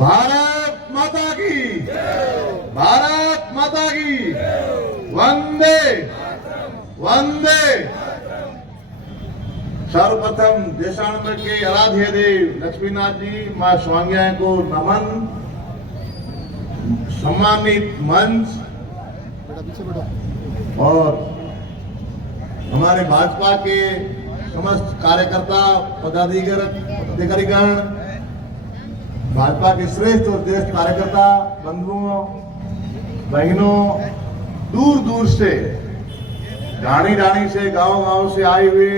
भारत माता की, भारत माता की, वंदे वंदे। सर्वप्रथम देशांतर के आराध्य देव लक्ष्मीनाथ जी मां स्वांग्या को नमन। सम्मानित मंच और हमारे भाजपा के समस्त कार्यकर्ता पदाधिकारीगण, भाजपा के श्रेष्ठ और ज्येष्ठ कार्यकर्ता बंधुओं बहनों, दूर दूर से ढाणी ढाणी से गांव से आए हुए,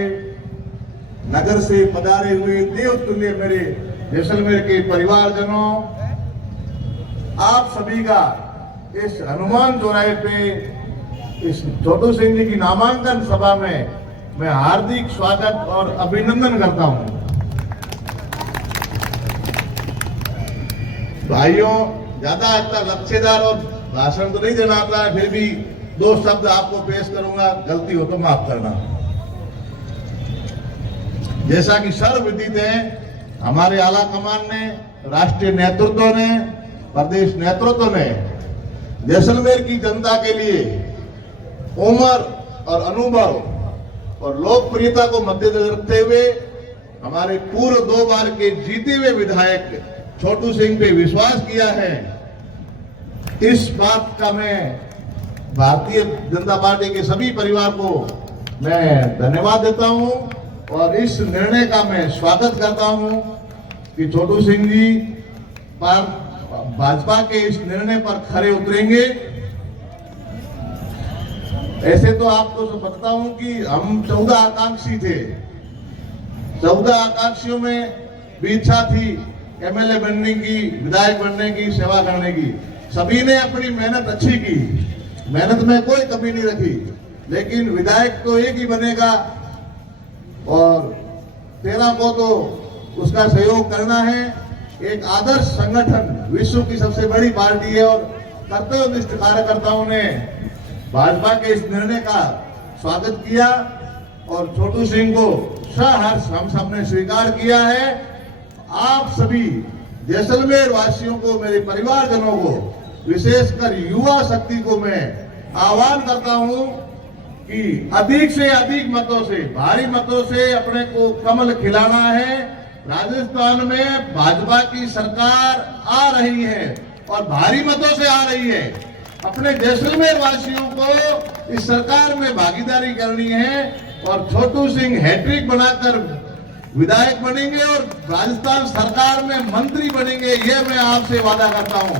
नगर से पधारे हुए देवतुल्य मेरे जैसलमेर के परिवारजनों, आप सभी का इस हनुमान चौराहे पे इस छोटू सिंह जी की नामांकन सभा में मैं हार्दिक स्वागत और अभिनंदन करता हूं। भाइयों, ज्यादा इतना लच्छेदार और भाषण तो नहीं देना आता है, फिर भी दो शब्द आपको पेश करूंगा, गलती हो तो माफ करना। जैसा कि सर्वविदित है, हमारे आला कमान ने, राष्ट्रीय नेतृत्व ने, प्रदेश नेतृत्व ने जैसलमेर की जनता के लिए उम्र और अनुभव और लोकप्रियता को मद्देनजर रखते हुए हमारे पूर्व 2 बार के जीते हुए विधायक छोटू सिंह पे विश्वास किया है। इस बात का मैं भारतीय जनता पार्टी के सभी परिवार को मैं धन्यवाद देता हूं और इस निर्णय का मैं स्वागत करता हूं कि छोटू सिंह जी पर भाजपा के इस निर्णय पर खरे उतरेंगे। ऐसे तो आपको तो बताता हूं कि हम 14 आकांक्षी थे। 14 आकांक्षियों में भी इच्छा थी एमएलए बनने की, विधायक बनने की, सेवा करने की। सभी ने अपनी मेहनत अच्छी की, मेहनत में कोई कमी नहीं रखी, लेकिन विधायक तो एक ही बनेगा और 13 को तो उसका सहयोग करना है। एक आदर्श संगठन, विश्व की सबसे बड़ी पार्टी है और कर्तव्यनिष्ठ कार्यकर्ताओं ने भाजपा के इस निर्णय का स्वागत किया और छोटू सिंह को सहर्ष हम सबने स्वीकार किया है। आप सभी जैसलमेर वासियों को, मेरे परिवारजनों को, विशेषकर युवा शक्ति को मैं आह्वान करता हूं कि अधिक से अधिक मतों से, भारी मतों से अपने को कमल खिलाना है। राजस्थान में भाजपा की सरकार आ रही है और भारी मतों से आ रही है। अपने जैसलमेर वासियों को इस सरकार में भागीदारी करनी है और छोटू सिंह हैट्रिक बनाकर विधायक बनेंगे और राजस्थान सरकार में मंत्री बनेंगे, यह मैं आपसे वादा करता हूं।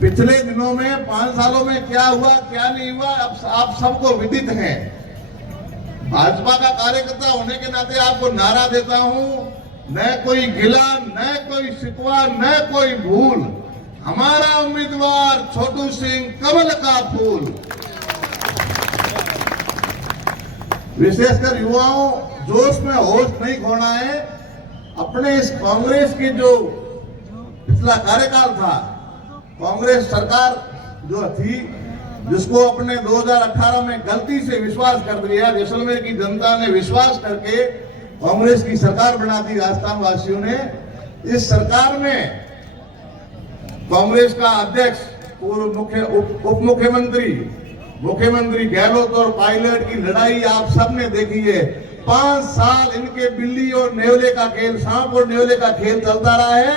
पिछले दिनों में 5 सालों में क्या हुआ क्या नहीं हुआ अब आप सबको विदित है। भाजपा का कार्यकर्ता होने के नाते आपको नारा देता हूं, न कोई गिला, न कोई शिकवा, न कोई भूल। हमारा उम्मीदवार छोटू सिंह कमल का फूल। विशेषकर युवाओं, जोश में होश नहीं खोना है। अपने इस कांग्रेस की जो पिछला कार्यकाल था, कांग्रेस सरकार जो थी, जिसको अपने 2018 में गलती से विश्वास कर दिया, जैसलमेर की जनता ने विश्वास करके कांग्रेस की सरकार बना दी राजस्थान वासियों ने। इस सरकार में कांग्रेस का अध्यक्ष, पूर्व उप मुख्यमंत्री, मुख्यमंत्री गहलोत और पायलट की लड़ाई आप सबने देखी है। 5 साल इनके बिल्ली और नेवले का खेल, सांप और नेवले का खेल चलता रहा है।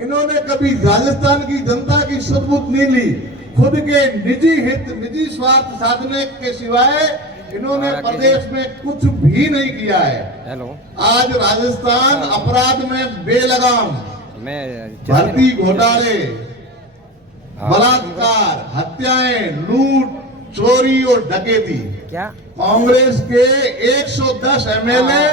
इन्होंने कभी राजस्थान की जनता की सदबुद नहीं ली। खुद के निजी हित, निजी स्वार्थ साधने के सिवाय इन्होंने प्रदेश में कुछ भी नहीं किया है। आज राजस्थान अपराध में बेलगाम, भर्ती घोटाले, बलात्कार, हत्याएं, लूट, चोरी और डकैती, कांग्रेस के 110 एमएलए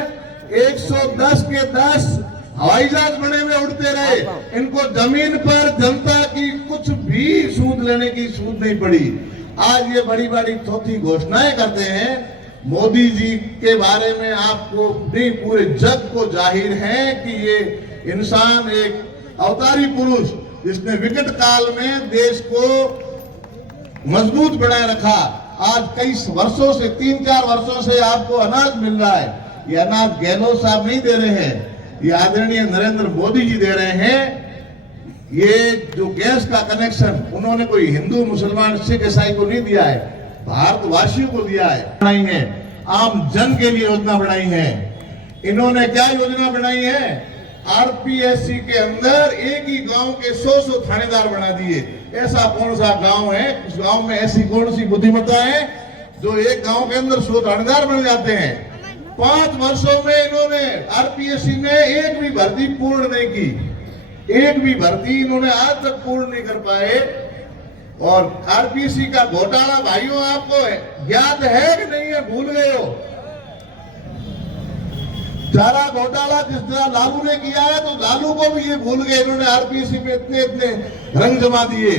110 के 10 हवाई जहाज बने हुए उड़ते रहे। इनको जमीन पर जनता की कुछ भी सूद लेने की सूद नहीं पड़ी। आज ये बड़ी बड़ी चौथी घोषणाएं करते हैं। मोदी जी के बारे में आपको नहीं, पूरे जग को जाहिर है कि ये इंसान एक अवतारी पुरुष, जिसने विकट काल में देश को मजबूत बनाए रखा। आज कई वर्षों से, 3-4 वर्षों से आपको अनाज मिल रहा है। ये अनाज गहलोत साहब नहीं दे रहे हैं, ये आदरणीय नरेंद्र मोदी जी दे रहे हैं। ये जो गैस का कनेक्शन उन्होंने कोई हिंदू मुसलमान सिख ईसाई को नहीं दिया है, भारतवासियों को दिया है। बनाई है आम जन के लिए योजना बनाई है। इन्होंने क्या योजना बनाई है? आरपीएससी के अंदर एक ही गांव के 100 थानेदार बना दिए। ऐसा कौन सा गांव है, उस गांव में ऐसी कौन सी बुद्धिमत्ता है जो एक गांव के अंदर 100 थानेदार बन जाते हैं? 5 वर्षों में इन्होंने आरपीएससी में एक भी भर्ती पूर्ण नहीं की, एक भी भर्ती इन्होंने आज तक पूर्ण नहीं कर पाए। और आरपीएससी का घोटाला भाइयों आपको याद है कि नहीं है, भूल गए हो? चारा घोटाला जिस तरह लालू ने किया है तो लालू को भी ये भूल गए। इन्होंने आरपीएससी में इतने इतने रंग जमा दिए।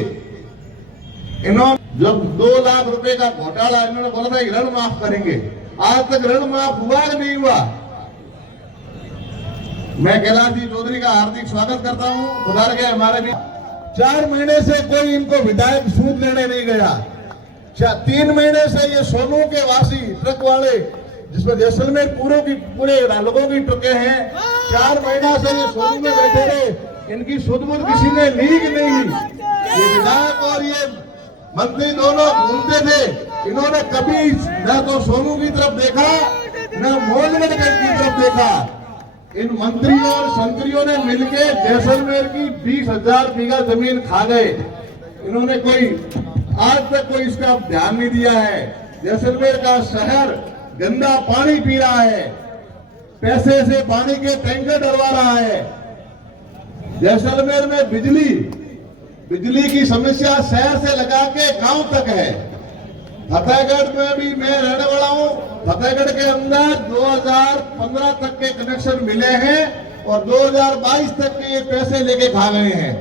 इन्होंने जब 2 लाख रुपए का घोटाला इन्होंने बोला था ऋण माफ करेंगे, आज तक ऋण माफ हुआ कि नहीं हुआ? मैं कैलाश जी चौधरी का हार्दिक स्वागत करता हूं। सुधार के हमारे भी 4 महीने से कोई इनको विधायक सूद लेने नहीं गया। 3 महीने से ये सोनू के वासी ट्रक वाले जिसमें जैसलमेर पूरे लोगों की ट्रकें हैं, 4 महीना से ये सोनू में बैठे रहे, इनकी सुध बुध किसी ने ली कि नहीं ली? ये विधायक और ये मंत्री दोनों घूमते थे, इन्होंने कभी न तो सोनू की तरफ देखा न मोहनगढ़ की तरफ देखा। इन मंत्रियों और संतरियों ने मिलकर जैसलमेर की 20,000 बीघा जमीन खा गए। इन्होंने कोई आज तक कोई इसका ध्यान नहीं दिया है। जैसलमेर का शहर गंदा पानी पी रहा है, पैसे से पानी के टैंकर डलवा रहा है। जैसलमेर में बिजली की समस्या शहर से लगा के गांव तक है। फतेहगढ़ में भी मैं रहने वाला हूं। फतेहगढ़ के अंदर 2015 तक के कनेक्शन मिले हैं और 2022 तक के ये पैसे लेके खा गए हैं।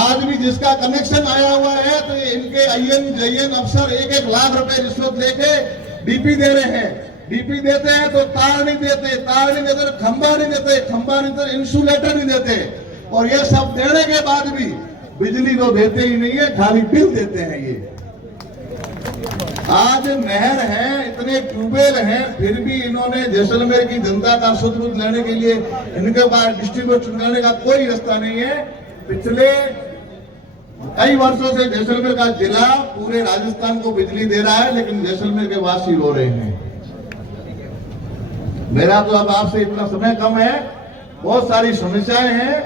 आज भी जिसका कनेक्शन आया हुआ है तो ये इनके IN अफसर 1-1 लाख रुपए रिश्वत लेके डीपी दे रहे हैं। डीपी देते हैं तो तार नहीं देते, तार नहीं देते तो खंबा नहीं देते, खंबा नहीं देते इंसुलेटर नहीं देते। और ये सब देने के बाद भी बिजली तो देते ही नहीं है, खाली बिल देते हैं। ये आज नहर है, इतने ट्यूबवेल हैं, फिर भी इन्होंने जैसलमेर की जनता का सुध बुध लेने के लिए इनके पास डिस्ट्रीब्यूशन करने का कोई रास्ता नहीं है। पिछले कई वर्षों से जैसलमेर का जिला पूरे राजस्थान को बिजली दे रहा है, लेकिन जैसलमेर के वासी रो रहे हैं। मेरा तो अब आपसे इतना समय कम है, बहुत सारी समस्याएं हैं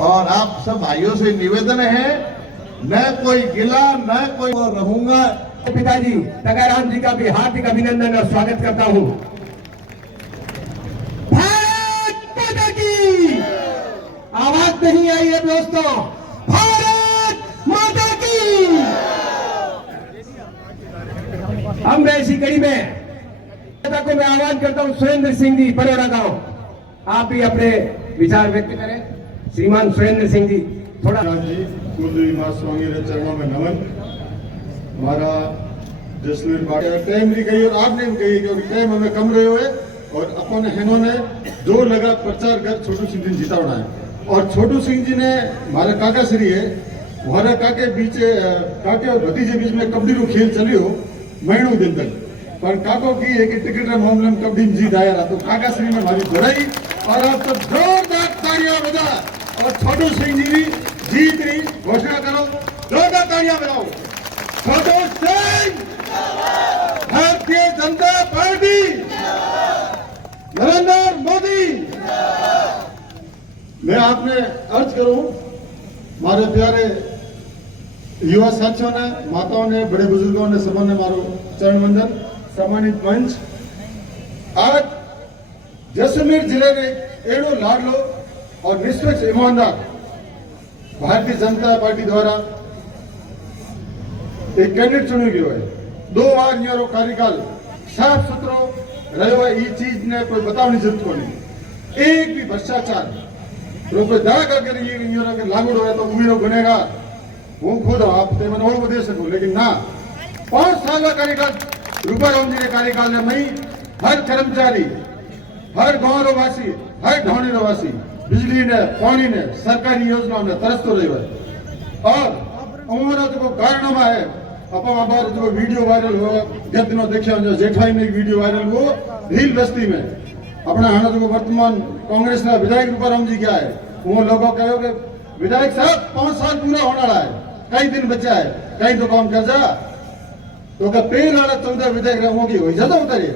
और आप सब भाइयों से निवेदन है, न कोई गिला न कोई रहूंगा। पिताजी टकाराम जी का भी हार्दिक अभिनंदन और स्वागत करता हूं। भारत माता की आवाज नहीं आई है दोस्तों, भारत माता की। हम ऐसी कड़ी में को मैं आह्वान करता हूं सुरेंद्र सिंह जी बरोड़ा गांव, आप भी अपने विचार व्यक्त करें। श्रीमान सुरेंद्र सिंह जी थोड़ा जी कुंडली मां स्वामी रे चरणों में नमन। हमारा जैसलमेर बाटे टाइम नहीं कही और आपने भी कही क्योंकि टाइम हमें कम रहे हुए और अपन इन्होंने जोर लगा प्रचार कर छोटू सिंह जी जीता है। और छोटू सिंह जी ने हमारे काका श्री है, हमारे काके बीच काके और भतीजे बीच में कबड्डी रो खेल चलियो महीनों दिन तक, पर काको की एक टिकट के मामले में कबड्डी में जीत आया रहा। तो काका श्री ने हमारी बढ़ाई और आप सब जोरदार तालियां बजा और छोटू सिंह जी भी जीत रही घोषणा करो, जोरदार तालियां बजाओ। छोटू सिंह, भारतीय जनता पार्टी, नरेंद्र मोदी। मैं आपने अर्ज करूं, हमारे प्यारे युवा साथियों ने, माताओं ने, बड़े बुजुर्गों ने, सबों ने मारो चरण वंदन। सम्मानित मंच, आज जैसलमेर जिले में एड़ो लाडलो और निष्पक्ष ईमानदार भारतीय जनता पार्टी द्वारा एक कैंडिडेट चुनो गयो है। 2 बार न्यारो कार्यकाल साफ सुथरो रहो है, ये चीज ने कोई बतावनी जरूरत को नहीं। एक भी भ्रष्टाचार कोई दावा करके ये लागू हो तो उम्मीदों बनेगा, वो खुद आप और दे सकूं, लेकिन ना 5 साल का कार्यकाल रूपाराम जी के कार्यकाल में मई हर कर्मचारी, हर गांव वासी, हर ढाणी वासी बिजली ने, पानी ने, सरकारी योजनाओं ने तरसतो रहो है। और हमारा जो कारण है अपार जो वीडियो वायरल हो, गत दिनों देखा जेठाई में एक वीडियो वायरल हुआ भील बस्ती में अपना हाणे जो वर्तमान कांग्रेस ना विधायक रूप रमजी गया है वो लोगों कहो कि विधायक साहब 5 साल पूरा होने वाला है, कई दिन बचा है, कई तो काम कर जा तो क्या पेड़ वाला 14 विधायक रहोगी हो जाता उतरे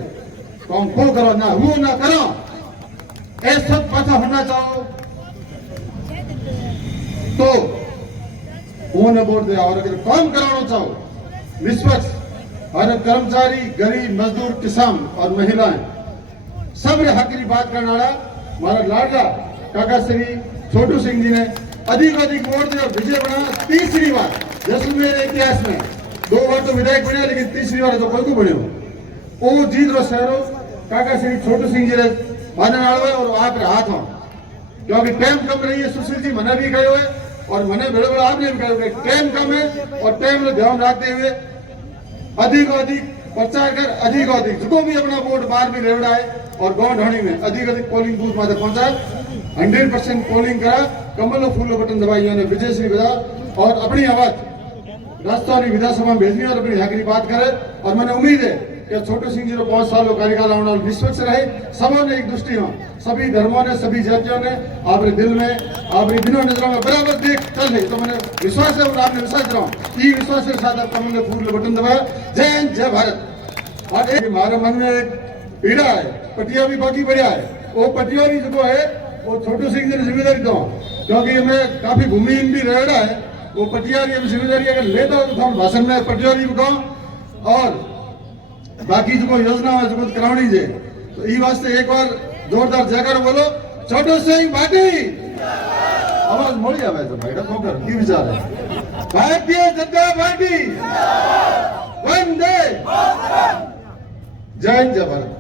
काम को करो ना वो ना करो ऐसा पता होना चाहो तो वो न बोल दे। और अगर काम कराना चाहो निष्पक्ष, हर कर्मचारी, गरीब, मजदूर, किसान और महिलाएं सब हक की बात करने वाला हमारा लाडला काका श्री छोटू सिंह जी ने अधिक वोट दिया, विजय बना तीसरी बार जैसलमेर इतिहास में। 2 बार तो विधायक बने लेकिन तीसरी बार तो कोई को बने वो जीत रो शहरों काका श्री छोटू सिंह जी ने मानने वाले और आप हाथ हो क्योंकि टाइम कम रही है। सुशील जी मना भी गए हुए और मने बड़े बड़े आपने भी कहे टाइम कम है और टाइम में ध्यान रखते हुए अधिक प्रचार कर अधिक जो भी अपना वोट बाहर भी रेवड़ा है और गांव ढाणी में अधिक पोलिंग बूथ में पहुंचा 100% पोलिंग करा, कमल फूल बटन दबाई ने विजय श्री बजा और अपनी आवाज राजस्थान विधानसभा में भेजनी और अपनी हक की बात करे। और मैंने उम्मीद है कि छोटू सिंह जी को 5 साल कार्यकाल आने वाला निष्पक्ष रहे। सबों ने एक दृष्टि में सभी धर्मों ने सभी जातियों ने आपके दिल में आपकी दिनों नजरों में बराबर देख चल रही तो मैंने विश्वास है और आपने विश्वास रहा ये विश्वास के साथ आप कमल फूल बटन दबाया। जय हिंद जय भारत। और एक हमारे मन में एक पीड़ा है, पटिया भी बाकी बढ़िया है वो पटिया भी जो है वो छोटू सिंह जी ने जिम्मेदारी दो क्योंकि हमें काफी भूमिहीन भी रहेगा है वो पटियारी जिम्मेदारी अगर लेता हो तो भाषण में पटियारी बताओ और बाकी जो योजना है जो करानी है तो ये वास्ते एक बार जोरदार जयकार बोलो छोटू सिंह पार्टी आवाज मोड़ी आवे तो भाई को कर की विचार है भारतीय जनता पार्टी वंदे जय हिंद जय भारत।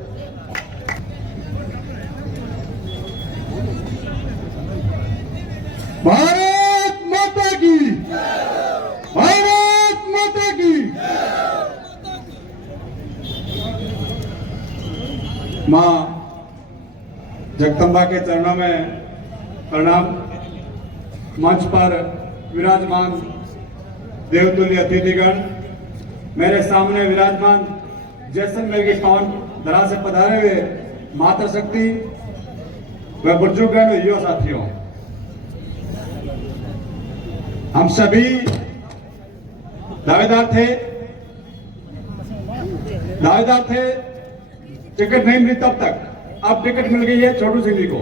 भारत माता की, भारत माता की। मां जगदम्बा के चरणों में प्रणाम। मंच पर विराजमान देवतुल्य अतिथिगण, मेरे सामने विराजमान जैसलमेर की पावन धरा से पधारे हुए माता शक्ति व बुजुर्गगण व युवा साथियों, हम सभी दावेदार थे टिकट नहीं मिली तब तक, अब टिकट मिल गई है छोटू सिंह जी को।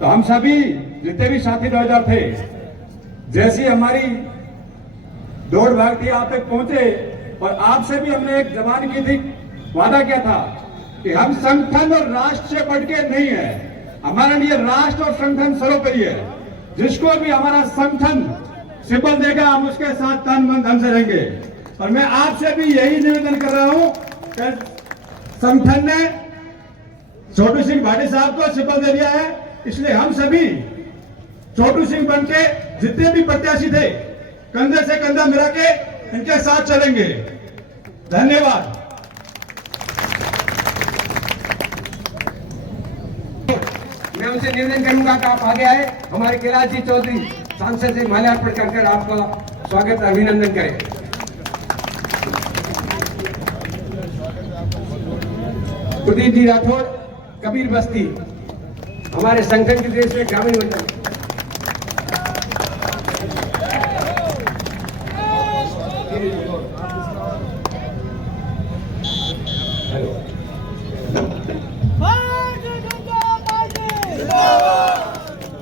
तो हम सभी जितने भी साथी दावेदार थे, जैसी हमारी दौड़ भाग थी आप तक पहुंचे और आपसे भी हमने एक जबान की थी, वादा किया था कि हम संगठन और राष्ट्र से बढ़ के नहीं है, हमारे लिए राष्ट्र और संगठन सर्वोपरि है। जिसको भी हमारा संगठन सिंबल देगा हम उसके साथ तन मन धन से रहेंगे। और मैं आपसे भी यही निवेदन कर रहा हूं कि संगठन ने छोटू सिंह भाटी साहब को सिंबल दे दिया है, इसलिए हम सभी छोटू सिंह बन के जितने भी प्रत्याशी थे कंधे से कंधा मिला के इनके साथ चलेंगे। धन्यवाद। मैं उनसे निवेदन करूंगा कि आप आगे आए, हमारे कैलाश जी चौधरी सांसद से माल्यार्पण कर आपका स्वागत अभिनंदन करें। प्रदीप जी राठौर, कबीर बस्ती, हमारे संगठन के देश में ग्रामीण मंडल।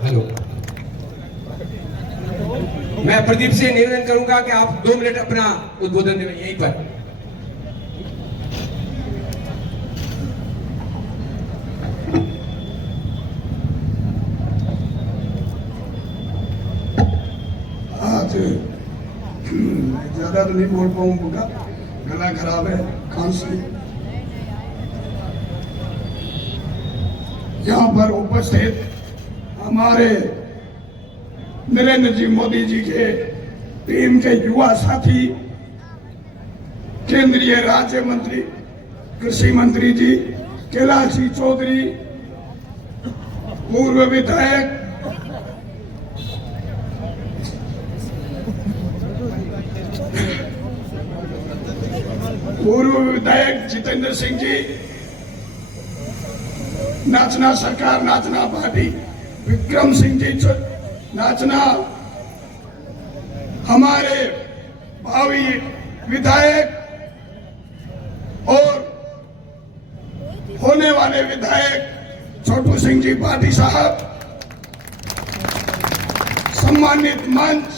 हेलो, मैं प्रदीप से निवेदन करूंगा कि आप 2 मिनट अपना उद्बोधन दें यहीं पर। ज्यादा तो नहीं बोल पाऊंगा, गला खराब है, खांसी। यहाँ पर उपस्थित हमारे नरेंद्र जी मोदी जी के टीम के युवा साथी, केंद्रीय राज्य मंत्री कृषि मंत्री जी कैलाश जी चौधरी, पूर्व विधायक जितेंद्र सिंह जी, नाचना सरकार, नाचना पार्टी, विक्रम सिंह जी नाचना हमारे भावी विधायक और होने वाले विधायक छोटू सिंह जी पाटी साहब, सम्मानित मंच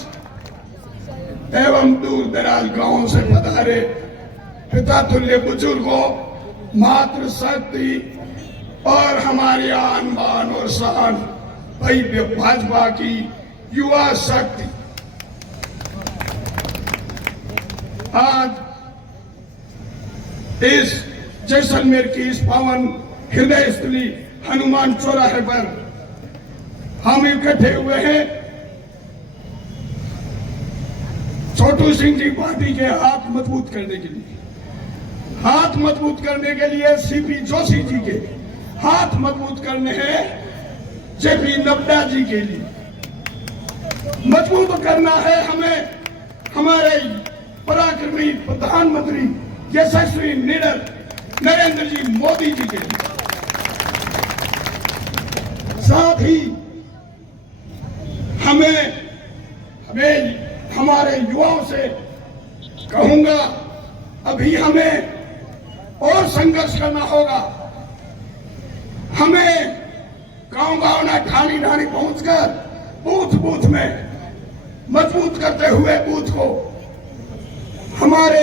एवं दूर दराज गांवों से पधारे पिता तुल्य बुजुर्गों, मातृशक्ति और हमारी आन बान और शान भव्य भाजपा की युवा शक्ति, आज इस जैसलमेर की इस पावन हृदय स्थली हनुमान चौराहे पर हम इकट्ठे हुए हैं छोटू सिंह जी पार्टी के हाथ मजबूत करने के लिए, हाथ मजबूत करने के लिए सीपी जोशी जी के हाथ मजबूत करने हैं, जेपी नड्डा जी के लिए मजबूत करना है हमें हमारे पराक्रमी प्रधानमंत्री यशस्वी लीडर नरेंद्र जी मोदी जी के लिए। साथ ही हमें हमारे युवाओं से कहूंगा, अभी हमें और संघर्ष करना होगा। हमें गांव-गांव ना ढाणी पहुंचकर बूथ में मजबूत करते हुए बूथ को हमारे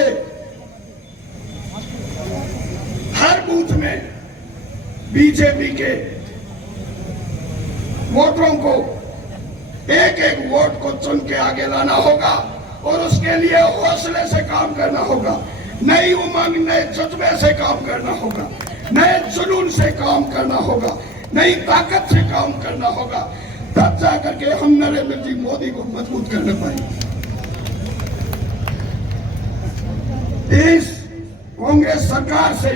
हर बूथ में बीजेपी के वोटरों को एक एक वोट को चुन के आगे लाना होगा और उसके लिए हौसले से काम करना होगा, नई उमंग, नए जज्बे से काम करना होगा, नए जुनून से काम करना होगा, नई ताकत से काम करना होगा, तब जाकर के हम नरेंद्र जी मोदी को मजबूत करने पाएंगे। इस कांग्रेस सरकार से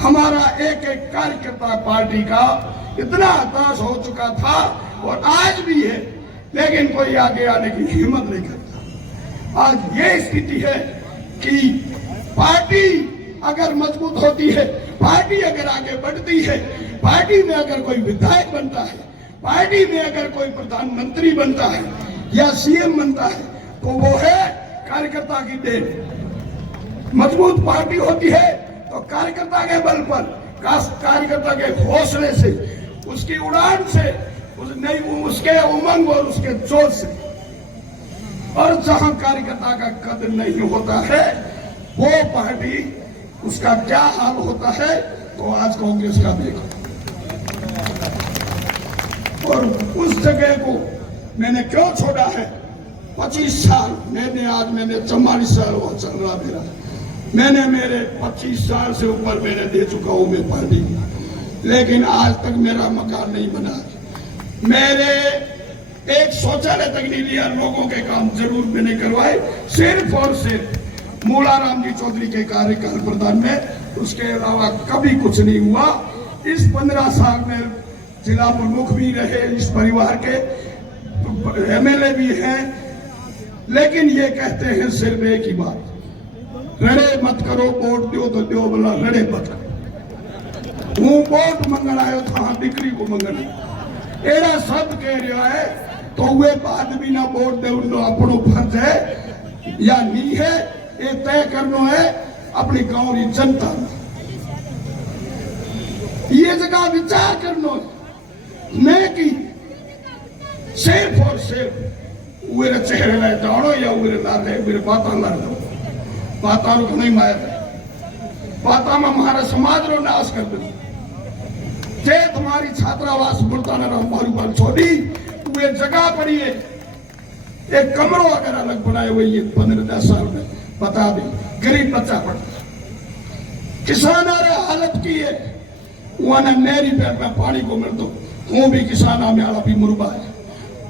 हमारा एक एक कार्यकर्ता पार्टी का इतना हताश हो चुका था और आज भी है, लेकिन कोई आगे आने की हिम्मत नहीं करता। आज ये स्थिति है कि पार्टी अगर मजबूत होती है, पार्टी अगर आगे बढ़ती है, पार्टी में अगर कोई विधायक बनता है, पार्टी में अगर कोई प्रधानमंत्री बनता है या सीएम बनता है, तो वो है कार्यकर्ता की देन। मजबूत पार्टी होती है तो कार्यकर्ता के बल पर, कार्यकर्ता के हौसले से, उसकी उड़ान से, उसके उमंग और उसके जोश से। और जहां कार्यकर्ता का कदर नहीं होता है, वो पार्टी, उसका क्या हाल होता है, तो आज कांग्रेस का देखो। और उस जगह को मैंने क्यों छोड़ा है? 25 साल मैंने 44 साल वो चल रहा मैंने मेरे 25 साल से ऊपर मैंने दे चुका हूं मैं पार्टी, लेकिन आज तक मेरा मकान नहीं बना। मेरे एक शौचालय तक नहीं लिया, लोगों के काम जरूर मैंने करवाए, सिर्फ और सिर्फ मूलाराम जी चौधरी के कार्यकाल प्रधान में, उसके अलावा कभी कुछ नहीं हुआ। इस 15 साल में जिला प्रमुख भी रहे, इस परिवार के एमएलए भी हैं, लेकिन ये कहते हैं सिर्फ एक ही बात, रड़े मत करो, वोट दो तो दो, बोला रड़े मत करो। हूँ वोट मंगण आयो था, दीकरी को मंगण एड़ा शब्द कह रहा है, तो वे बाद भी ना वोट दे, अपनो फर्ज है या नहीं है, ये तय करना है अपनी गांव की जनता में। ये जगह विचार करना है मैं कि सिर्फ और सिर्फ उरे चेहरे लाए जानो या उरे लाले उरे बाता ला दो, बाता रो नहीं मार बाता में हमारा समाज रो नाश कर दो। जे तुम्हारी छात्रावास मुड़ता न रहो मारू बाल छोड़ी, वे जगह पड़ी है, एक कमरों अगर अलग बनाए हुए ये 15-10 साल में बता दी, गरीब बच्चा पढ़ता। किसान आ रहे हालत की है, वहां मेरी पेट में पानी को मिल दो, हूं भी किसान आला भी मुरबा है,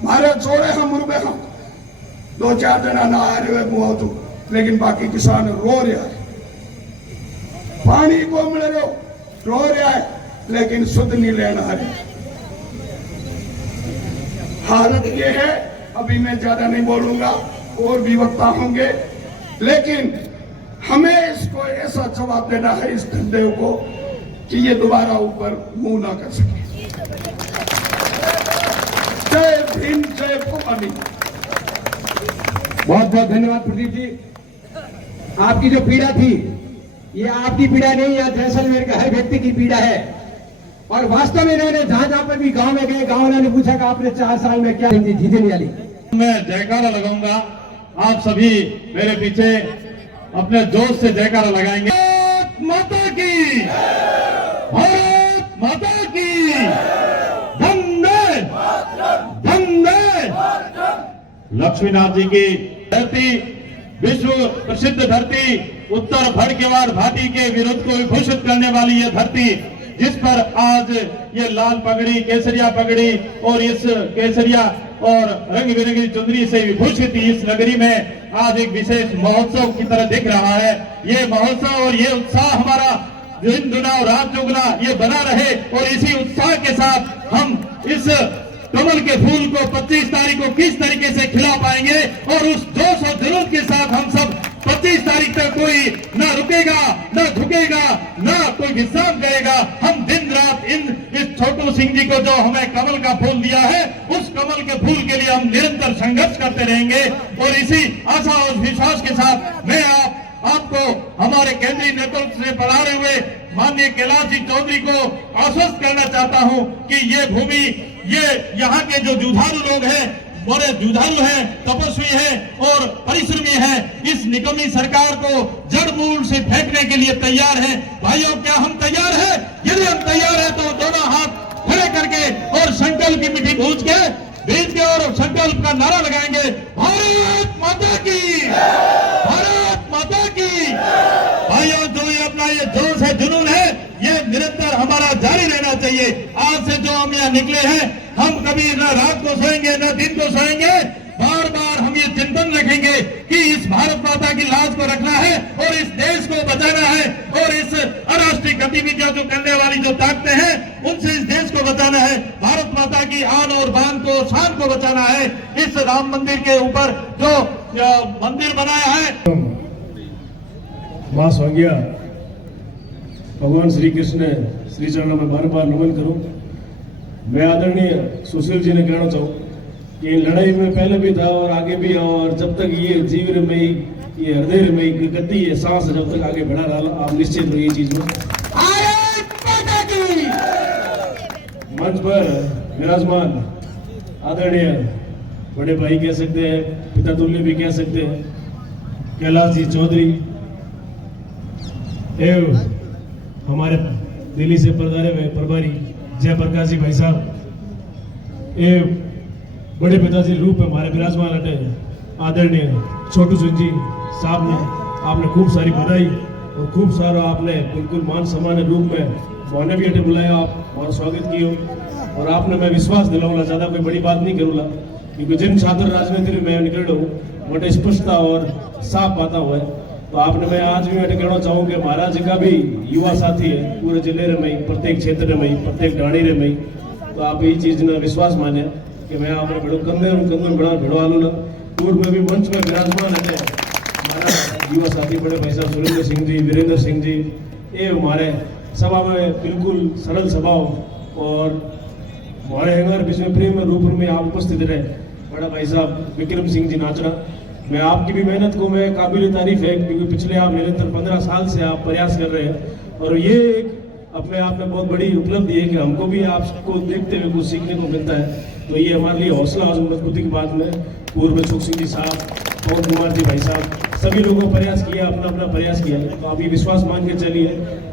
मारे जोड़े हम मुरबे हम 2-4 दिन ना आ रहे हुए तो, लेकिन बाकी किसान रो रहा है, पानी को मिल रहे रो रहा है, लेकिन शुद्ध नहीं लेना है। हालत ये है, अभी मैं ज्यादा नहीं बोलूंगा, और भी वक्ता होंगे, लेकिन हमें इसको ऐसा जवाब देना है इस धंधे को कि ये दोबारा ऊपर मुंह ना कर सके। जय भीम, जय भवानी। बहुत बहुत धन्यवाद प्रदीप जी। आपकी जो पीड़ा थी, ये आपकी पीड़ा नहीं, या जैसलमेर का हर व्यक्ति की पीड़ा है। और वास्तव में इन्होंने जहां जहां पर भी गांव में गए, गांव वालों ने पूछा कि आपने 4 साल में क्या जीतने वाली। मैं जयकारा लगाऊंगा, आप सभी मेरे पीछे अपने जोश से जयकारा लगाएंगे। भारत माता की, भारत माता की, वंदे वंदे। लक्ष्मीनाथ जी की धरती, विश्व प्रसिद्ध धरती, उत्तर भड़केवाड़ घाटी के विरुद्ध को विभूषित करने वाली यह धरती, जिस पर आज ये लाल पगड़ी, केसरिया पगड़ी और इस केसरिया और रंग बिरंगी चुनरी से विभूषित इस नगरी में आज एक विशेष महोत्सव की तरह दिख रहा है। ये महोत्सव और ये उत्साह हमारा दिन दुना और रात दुगना ये बना रहे, और इसी उत्साह के साथ हम इस कमल के फूल को 25 तारीख को किस तरीके से खिला पाएंगे, और उस जोश और जुनून के साथ हम सब 25 तारीख तक कोई ना रुकेगा, ना झुकेगा, ना कोई विश्राम करेगा। हम दिन रात इस छोटू सिंह जी को जो हमें कमल का फूल दिया है, उस कमल के फूल के लिए हम निरंतर संघर्ष करते रहेंगे। और इसी आशा और विश्वास के साथ मैं आपको हमारे केंद्रीय नेतृत्व से पधारे हुए माननीय कैलाश जी चौधरी को आश्वस्त करना चाहता हूं कि ये भूमि, ये यहाँ के जो जुझारू लोग हैं, बड़े जुझारू हैं, तपस्वी हैं और परिश्रमी हैं, इस निकम्मी सरकार को जड़ मूल से फेंकने के लिए तैयार हैं। भाइयों, क्या हम तैयार हैं? यदि हम तैयार हैं तो दोनों हाथ खड़े करके और संकल्प की मिट्टी भूज के और संकल्प का नारा लगाएंगे, भारत माता की, भारत माता की। भाइयों, जो ये अपना ये जोश है, जुनून है, ये निरंतर हमारा जारी रहना चाहिए। आज से जो हम यहाँ निकले हैं, हम कभी न रात को सोएंगे न दिन को सोएंगे, बार बार हम ये चिंतन रखेंगे कि इस भारत माता की लाज को रखना है और इस देश को बचाना है, और इस अराष्ट्रीय गतिविधियां जो करने वाली जो ताकतें हैं, उनसे इस देश को बचाना है। भारत माता की आन और बान को, शान को बचाना है। इस राम मंदिर के ऊपर जो मंदिर बनाया है, मां स्वांगिया भगवान श्री कृष्ण श्री चरणों में बार बार नमन करूं। मैं आदरणीय सुशील जी ने कहना चाहूँ कि लड़ाई में पहले भी था और आगे भी, और जब तक ये जीवन में, ये हृदय में गति, ये सांस जब तक आगे बढ़ा रहा, आप निश्चित हो ये चीज में। मंच पर विराजमान आदरणीय बड़े भाई कह सकते हैं, पिता तुल्य भी कह सकते हैं, कैलाश जी चौधरी एवं हमारे दिल्ली से पधारे हुए प्रभारी जयप्रकाश जी भाई साहब एवं बड़े पिताजी रूप में हमारे विराजमान हटे आदरणीय छोटू सिंह जी साहब ने आपने खूब सारी बधाई और खूब सारा आपने बिल्कुल मान सम्मान रूप में माने भी हटे बुलाया, आप हमारा स्वागत किए और आपने मैं विश्वास दिलाऊंगा, ज्यादा कोई बड़ी बात नहीं करूँगा, क्योंकि जिन छात्र राजनीति में निकल रहा हूँ बड़े स्पष्टता और साफ बात हुआ है। तो आपने मैं आज भी मैं कहना चाहूँ कि महाराज जी का भी युवा साथी है पूरे जिले में, प्रत्येक क्षेत्र में, प्रत्येक डाणी में। तो आप ये चीज ने विश्वास माने कि मैं आपने बड़ो कंधे बड़ा भिड़ो आलू ना पूर्व में भी मंच में विराजमान है हमारा युवा साथी बड़े भाई साहब सुरेंद्र सिंह जी, वीरेंद्र सिंह जी, ये हमारे सभा में बिल्कुल सरल स्वभाव और हमारे हंगार विष्णु प्रेम रूप में आप उपस्थित रहे बड़ा भाई साहब विक्रम सिंह जी नाचरा। मैं आपकी भी मेहनत को मैं काबिल तारीफ है, क्योंकि पिछले आप निरंतर 15 साल से आप प्रयास कर रहे हैं और ये एक अपने आप में बहुत बड़ी उपलब्धि है कि हमको भी आपको देखते हुए कुछ सीखने को मिलता है। तो ये हमारे लिए हौसला और मजबूती की बात में पूर्व में सुख सिंह जी साहब, पवन कुमार जी भाई साहब, सभी लोगों प्रयास किया, अपना अपना प्रयास किया। तो आप ये विश्वास मान के चलिए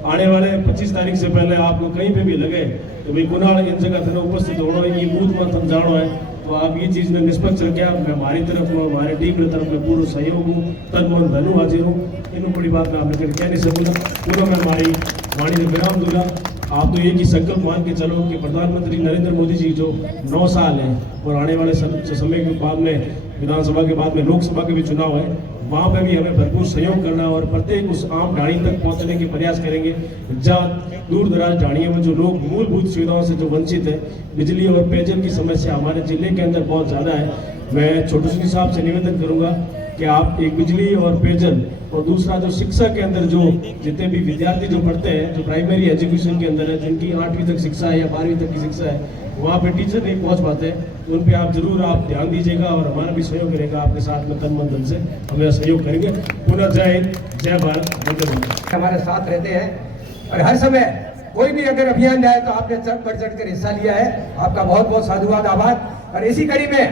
आने वाले 25 तारीख से पहले आपको कहीं पे भी लगे तो भाई कुनाल इन जगह थे उपस्थित होना, ये बूथ मत हम जानो है। तो आप ये चीज में निष्पक्ष रखे, मैं हमारी तरफ में, हमारे टीम की तरफ में पूरा सहयोग हूँ, तन मन धनु हाजिर हूँ। इन बड़ी बात मैं आपने कह नहीं सकूँगा, पूरा मैं हमारी वाणी में विराम दूंगा। आप तो एक ही संकल्प मान के चलो कि प्रधानमंत्री नरेंद्र मोदी जी जो 9 साल है और आने वाले समय के बाद में विधानसभा के बाद में लोकसभा के भी चुनाव है, वहाँ पे भी हमें भरपूर सहयोग करना और प्रत्येक उस आम ढाणी तक पहुँचने के प्रयास करेंगे जहाँ दूर दराज ढाणियों में जो लोग मूलभूत सुविधाओं से जो वंचित है, बिजली और पेयजल की समस्या हमारे जिले के अंदर बहुत ज़्यादा है। मैं छोटू सिंह साहब से निवेदन करूंगा कि आप एक बिजली और पेयजल और दूसरा जो शिक्षा के अंदर जो जितने भी विद्यार्थी जो पढ़ते हैं जो प्राइमरी एजुकेशन के अंदर है जिनकी 8वीं तक शिक्षा है या 12वीं तक की शिक्षा है वहाँ पे टीचर नहीं पहुँच पाते तो उन पे आप जरूर आप ध्यान दीजिएगा और हमारा भी सहयोग रहेगा आपके साथ में तन मन धन से हम यह सहयोग करेंगे। पुनः जय हिंद, जय भारत, वंदे मातरम। हमारे साथ रहते हैं और हर समय कोई भी अगर अभियान जाए तो आपने सब बढ़ चढ़ कर हिस्सा लिया है। आपका बहुत बहुत साधुवाद, आभार। और इसी कड़ी में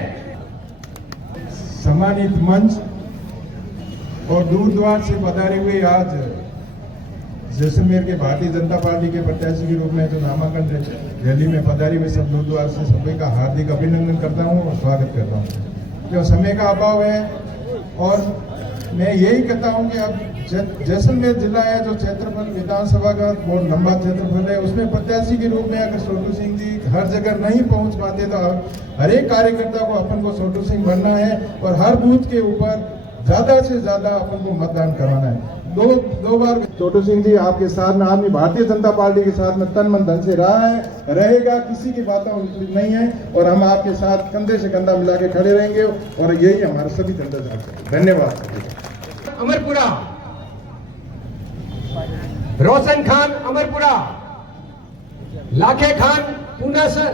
सम्मानित मंच और दूर द्वार से पधारे हुए आज जैसलमेर के भारतीय जनता पार्टी के प्रत्याशी के रूप में जो नामांकन रैली में पधारे हुए सब दूर द्वार से सभी का हार्दिक अभिनंदन करता हूं और स्वागत करता हूं। जो समय का अभाव है और मैं यही कहता हूं कि अब जैसलमेर जिला है जो क्षेत्रफल विधानसभा का बहुत लंबा क्षेत्रफल है उसमें प्रत्याशी के रूप में अगर छोटू सिंह जी हर जगह नहीं पहुंच पाते तो हर एक कार्यकर्ता को अपन को छोटू सिंह बनना है और हर बूथ के ऊपर ज्यादा से ज्यादा अपन को मतदान करवाना है। दो बार छोटू सिंह जी आपके साथ में आदमी भारतीय जनता पार्टी के साथ में तन मन धन से रहा है रहेगा, किसी की बातों में नहीं है और हम आपके साथ कंधे से कंधा मिला के खड़े रहेंगे और यही हमारे सभी जनता चाहते। धन्यवाद। अमरपुरा, रोशन खान अमरपुरा, लाखे खान पूना सर,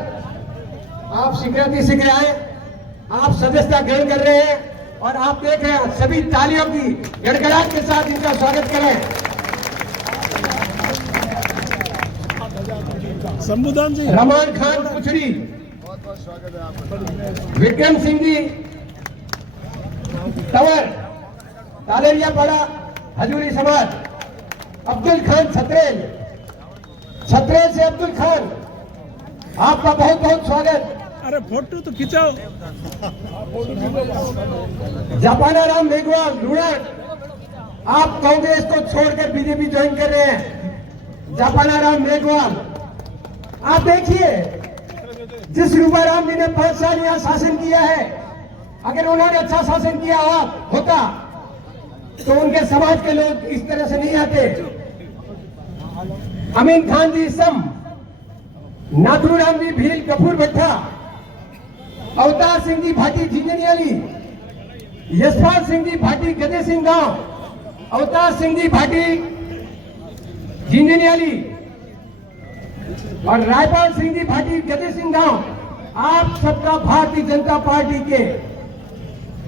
आप शिकायती सीख रहे हैं, आप सदस्यता ग्रहण कर रहे हैं और आप देख रहे हैं सभी तालियों की गड़गड़ाहट के साथ इनका स्वागत करें। संबोधन जी, रमान खान पुछड़ी, विक्रम सिंह जी तंवर, तालेरियापाड़ा हजूरी समाज, अब्दुल खान छत्रेल, छत्रेल से अब्दुल खान, आपका बहुत बहुत स्वागत। अरे फोटो तो खिंचाओ। जापाना राम मेघवाल लुणक, आप कांग्रेस को छोड़कर बीजेपी ज्वाइन कर रहे हैं। जापाना राम मेघवाल, आप देखिए जिस रूपाराम जी ने 5 साल यहाँ शासन किया है, अगर उन्होंने अच्छा शासन किया होता तो उनके समाज के लोग इस तरह से नहीं आते। अमीन खान जी सम, नाथूराम जी भील कपूर भट्टा, अवतार सिंह जी भाटी झिंझनियाली, यशपाल सिंह जी भाटी गदे सिंह गांव, अवतार सिंह जी भाटी झिंझनियाली और रायपाल सिंह जी भाटी गदे सिंह गांव, आप सबका भारतीय जनता पार्टी के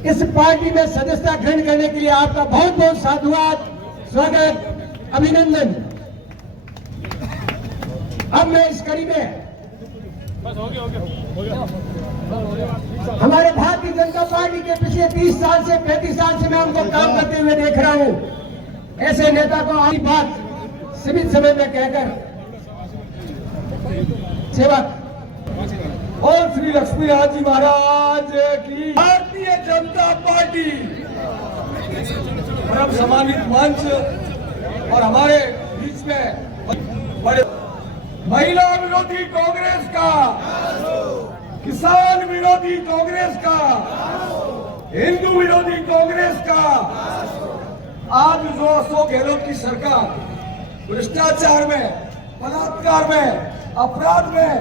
इस पार्टी में सदस्यता ग्रहण करने के लिए आपका बहुत बहुत साधुवाद, स्वागत, अभिनंदन। अब मैं इस कड़ी में हमारे भारतीय जनता पार्टी के पिछले 30 साल से 35 साल से मैं उनको काम करते हुए देख रहा हूं। ऐसे नेता को आज बात सीमित समय में कहकर सेवक और श्री लक्ष्मीनाथ जी महाराज की भारतीय जनता पार्टी परम सम्मानित मंच और हमारे बीच में बड़े महिला विरोधी कांग्रेस का, किसान विरोधी कांग्रेस का, हिंदू विरोधी कांग्रेस का, आज जो अशोक गहलोत की सरकार भ्रष्टाचार में, बलात्कार में, अपराध में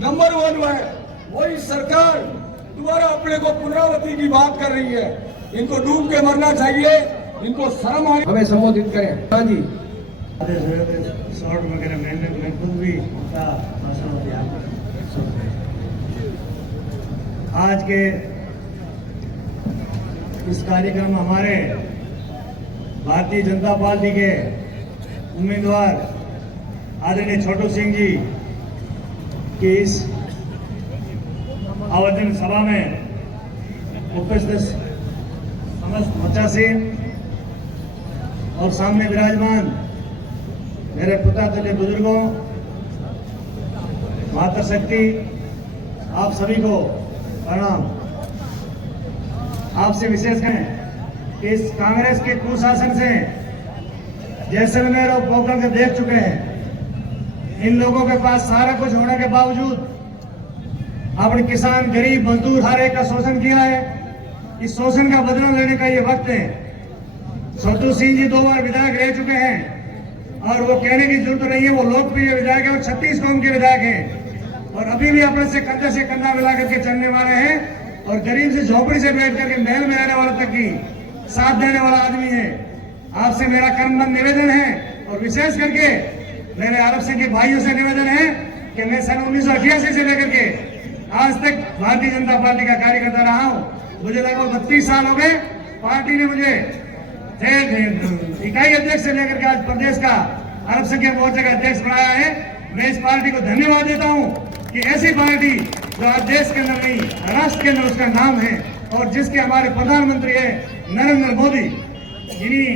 नंबर 1 है, वही सरकार दोबारा अपने को पुनरावृत्ति की बात कर रही है। इनको डूब के मरना चाहिए, इनको शर्म आनी। हमें संबोधित करें। हाँ जी, शॉर्ट वगैरह मैं खुद भी उनका भाषण दिया। आज के इस कार्यक्रम हमारे भारतीय जनता पार्टी के उम्मीदवार आदरणीय छोटू सिंह जी की इस आवर्जन सभा में उपस्थित समस्त मचासी और सामने विराजमान मेरे पिता तुल्य बुजुर्गों, माता शक्ति, आप सभी को प्रणाम। आपसे विशेष कहें कि इस कांग्रेस के कुशासन से जैसलमेर और पोखरण के देख चुके हैं। इन लोगों के पास सारा कुछ होने के बावजूद अपने किसान, गरीब, मजदूर हर एक का शोषण किया है। इस शोषण का बदला लेने का ये वक्त है। छोटू सिंह जी 2 बार विधायक रह चुके हैं और वो कहने की जरूरत नहीं है, वो लोकप्रिय विधायक है और 36 कौम के विधायक हैं और अभी भी अपने से कंधे कंधा मिला करके चलने वाले हैं। और गरीब से झोपड़ी से बैठ करके महल में रहने वाले तक की साथ देने वाला आदमी है। आपसे मेरा कर्मबंध निवेदन है और विशेष करके मेरे अरब सिंह के भाइयों से निवेदन है कि मैं सन 1988 से लेकर के आज तक भारतीय जनता पार्टी का कार्यकर्ता रहा हूं। मुझे लगभग 32 साल हो गए। पार्टी ने मुझे इकाई अध्यक्ष से लेकर के आज प्रदेश का अरब संख्या मोर्चा का अध्यक्ष बनाया है। मैं इस पार्टी को धन्यवाद देता हूं कि ऐसी पार्टी जो आज देश के अंदर नहीं राष्ट्र के अंदर उसका नाम है और जिसके हमारे प्रधानमंत्री है नरेंद्र मोदी। इन्हीं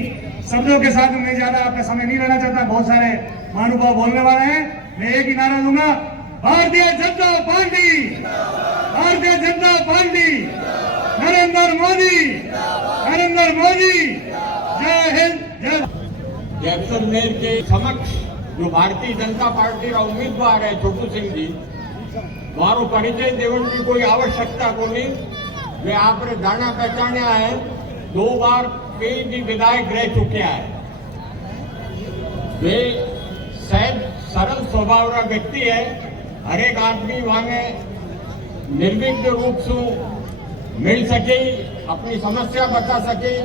शब्दों के साथ मैं ज्यादा आपका समय नहीं लेना चाहता, बहुत सारे महानुभाव बोलने वाले हैं। मैं एक ही नारा दूंगा, भारतीय जनता पार्टी, भारतीय जनता पार्टी, नरेंद्र मोदी, नरेंद्र मोदी, जय हिंद जय। जैसलमेर के समक्ष जो भारतीय जनता पार्टी का उम्मीदवार है छोटू सिंह जी, मारो परिचय देवन की कोई आवश्यकता को नहीं। वे आपने जाना पहचाना है, 2 बार कई भी विधायक रह चुके हैं। वे शायद सरल स्वभाव का व्यक्ति है। हर एक आदमी वहां निर्विघ्न रूप से मिल सके, अपनी समस्या बता सके।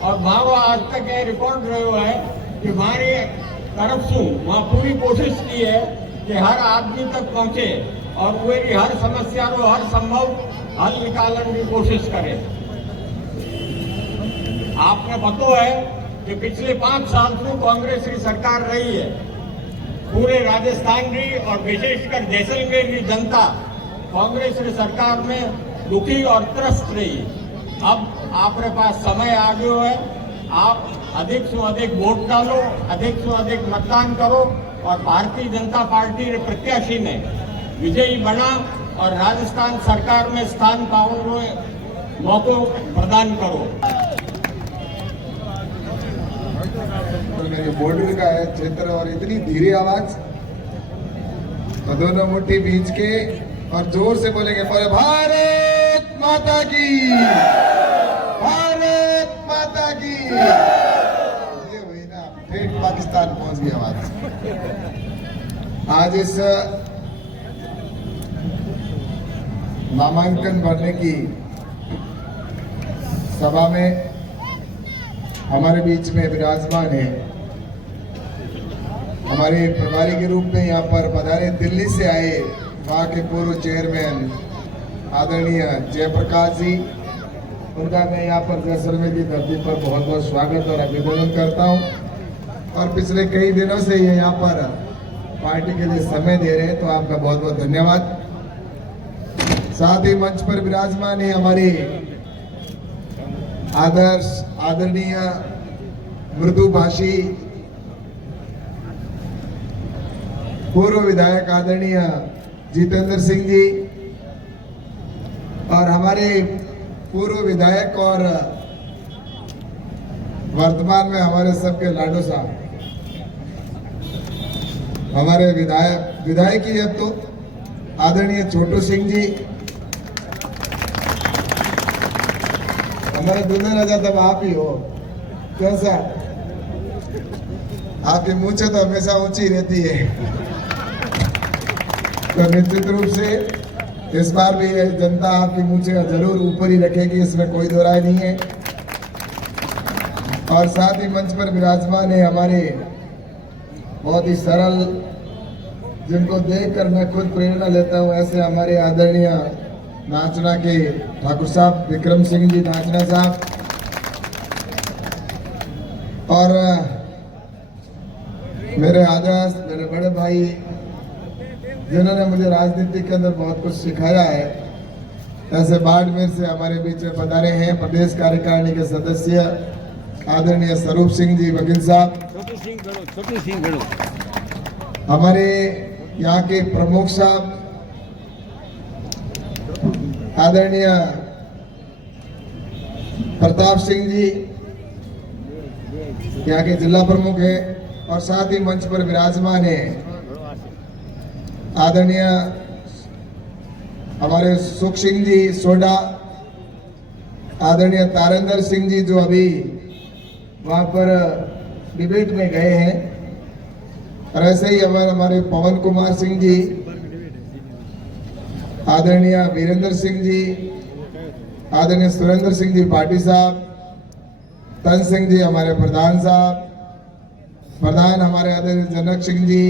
और मारो आज तक यह रिकॉर्ड रहा है कि हमारी तरफ से वहाँ पूरी कोशिश की है कि हर आदमी तक पहुंचे और वे हर समस्या को हर संभव हल निकालने की कोशिश करें। आपने पता है कि पिछले 5 साल से कांग्रेस की सरकार रही है। पूरे राजस्थान की और विशेषकर जैसलमेर की जनता कांग्रेस की सरकार में दुखी और त्रस्त रही। अब आपके पास समय आ गया है, आप अधिक से अधिक वोट डालो, अधिक से अधिक मतदान करो और भारतीय जनता पार्टी के प्रत्याशी ने विजयी बना और राजस्थान सरकार में स्थान पाने मौका प्रदान करो। मेरे बॉर्डर का है क्षेत्र और इतनी धीरे आवाज तो दोनों मुट्ठी बीच के और जोर से बोलेंगे, बोले भारत माता की, भारत माता की। ये हुई ना, ठेठ पाकिस्तान पहुंच गई आवाज। आज इस नामांकन भरने की सभा में हमारे बीच में विराजमान है हमारे प्रभारी के रूप में यहाँ पर पधारे दिल्ली से आए वहाँ के पूर्व चेयरमैन आदरणीय जयप्रकाश जी। उनका मैं यहाँ पर जैसलमेर की धरती पर बहुत बहुत स्वागत और अभिनंदन करता हूँ। और पिछले कई दिनों से ये यहाँ पर पार्टी के लिए समय दे रहे हैं, तो आपका बहुत बहुत धन्यवाद। साथ ही मंच पर विराजमान है हमारे आदर्श आदरणीय मृदुभाषी पूर्व विधायक आदरणीय जितेंद्र सिंह जी और हमारे पूर्व विधायक और वर्तमान में हमारे सबके लाडो साहब, हमारे विधायक ही अब तो आदरणीय छोटू सिंह जी, हमारे दुल्हन राजा तब आप ही हो। कैसा आपकी मूंछें तो हमेशा ऊंची रहती है, तो निश्चित रूप से इस बार भी जनता आपकी मूंछें जरूर ऊपर ही रखेगी, इसमें कोई दो राय नहीं है। और साथ ही मंच पर विराजमान है हमारे बहुत ही सरल, जिनको देखकर मैं खुद प्रेरणा लेता हूं, ऐसे हमारे आदरणीय नाचना के ठाकुर साहब विक्रम सिंह जी नाचना साहब, और मेरे आदर्श मेरे बड़े भाई जिन्होंने मुझे राजनीति के अंदर बहुत कुछ सिखाया है, ऐसे बाड़मेर से हमारे बीच में पधारे हैं प्रदेश कार्यकारिणी के सदस्य आदरणीय स्वरूप सिंह जी वकील साहब, छोटू सिंह हमारे यहाँ के प्रमुख साहब आदरणीय प्रताप सिंह जी यहाँ के जिला प्रमुख है, और साथ ही मंच पर विराजमान है आदरणीय हमारे सुख सिंह जी सोडा, आदरणीय तारेंद्र सिंह जी जो अभी वहां पर डिबेट में गए हैं, और ऐसे ही हमारे पवन कुमार सिंह जी, आदरणीय वीरेंद्र सिंह जी, आदरणीय सुरेंद्र सिंह जी पाटिल साहब, तन सिंह जी हमारे प्रधान साहब, प्रधान हमारे आदरणीय जनक सिंह जी,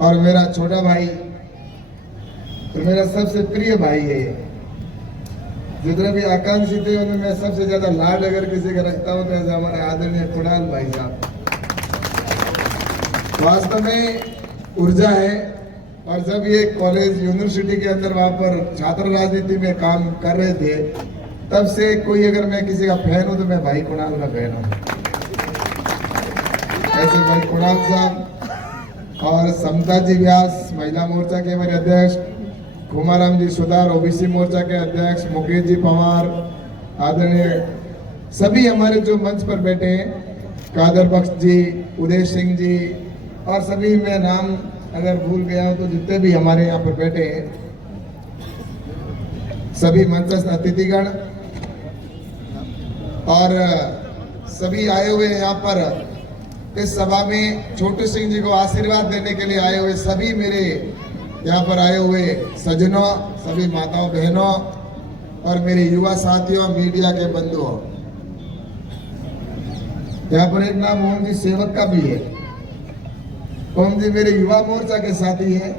और मेरा छोटा भाई और मेरा सबसे प्रिय भाई है ये। जितने भी आकांक्षी थे उनमें मैं सबसे ज्यादा लाड अगर किसी का रखता हूँ तो ऐसे हमारे आदरणीय कुणाल भाई साहब। वास्तव में ऊर्जा है। और जब ये कॉलेज यूनिवर्सिटी के अंदर वहां पर छात्र राजनीति में काम कर रहे थे, तब से कोई अगर मैं किसी का फैन हूं तो मैं भाई कुणाल का फैन हूं। ऐसे भाई कुणाल साहब और समता जी व्यास महिला मोर्चा के हमारे अध्यक्ष, कुमाराम जी सुधार ओबीसी मोर्चा के अध्यक्ष, मुकेश जी पवार, आदरणीय सभी हमारे जो मंच पर बैठे हैं, कादर बख्श जी, उदय सिंह जी, और सभी मैं नाम अगर भूल गया हूं तो जितने भी हमारे यहाँ पर बैठे हैं, सभी मंचस्थ अतिथिगण और सभी आए हुए यहाँ पर इस सभा में छोटू सिंह जी को आशीर्वाद देने के लिए आए हुए सभी मेरे यहाँ पर आए हुए सज्जनों, सभी माताओं बहनों और मेरे युवा साथियों, मीडिया के बंधुओं। यहाँ पर एक नाम मोहन जी सेवक का भी है। मोहन जी मेरे युवा मोर्चा के साथी हैं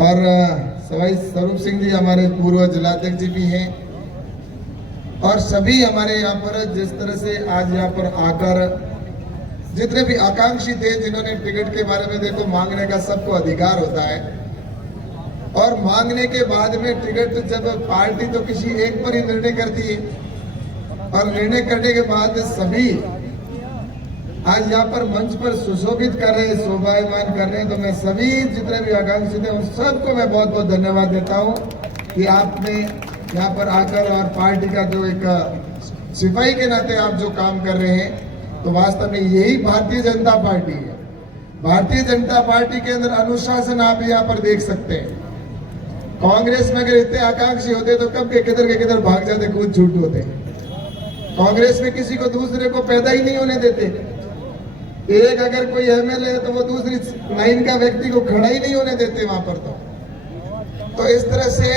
और सवाई स्वरूप सिंह जी हमारे पूर्व जिलाध्यक्ष जी भी हैं। और सभी हमारे यहाँ पर जिस तरह से आज यहाँ पर आकर जितने भी आकांक्षी थे, जिन्होंने टिकट के बारे में, देखो मांगने का सबको अधिकार होता है, और मांगने के बाद में टिकट जब पार्टी तो किसी एक पर ही निर्णय करती है, और निर्णय करने के बाद सभी आज यहाँ पर मंच पर सुशोभित कर रहे हैं, शोभायमान कर रहे हैं। तो मैं सभी जितने भी आकांक्षी थे उन सबको मैं बहुत बहुत धन्यवाद देता हूँ कि आपने यहाँ पर आकर और पार्टी का जो एक सिपाही के नाते आप जो काम कर रहे हैं, तो वास्तव में यही भारतीय जनता पार्टी है। भारतीय जनता पार्टी के अंदर अनुशासन आप यहाँ पर देख सकते हैं। कांग्रेस में अगर इतने आकांक्षी होते तो कब के किधर भाग जाते, कूद छूट होते। कांग्रेस में किसी को दूसरे को पैदा ही नहीं होने देते। एक अगर कोई एमएलए है तो वो दूसरी लाइन का व्यक्ति को खड़ा ही नहीं होने देते वहां पर। तो इस तरह से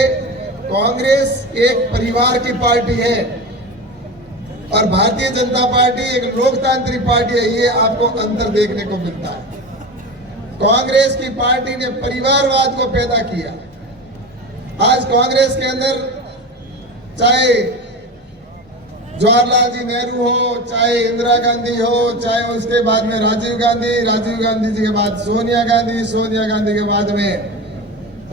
कांग्रेस एक परिवार की पार्टी है और भारतीय जनता पार्टी एक लोकतांत्रिक पार्टी है। ये आपको अंतर देखने को मिलता है। कांग्रेस की पार्टी ने परिवारवाद को पैदा किया। आज कांग्रेस के अंदर चाहे जवाहरलाल जी नेहरू हो, चाहे इंदिरा गांधी हो, चाहे उसके बाद में राजीव गांधी जी के बाद सोनिया गांधी के बाद में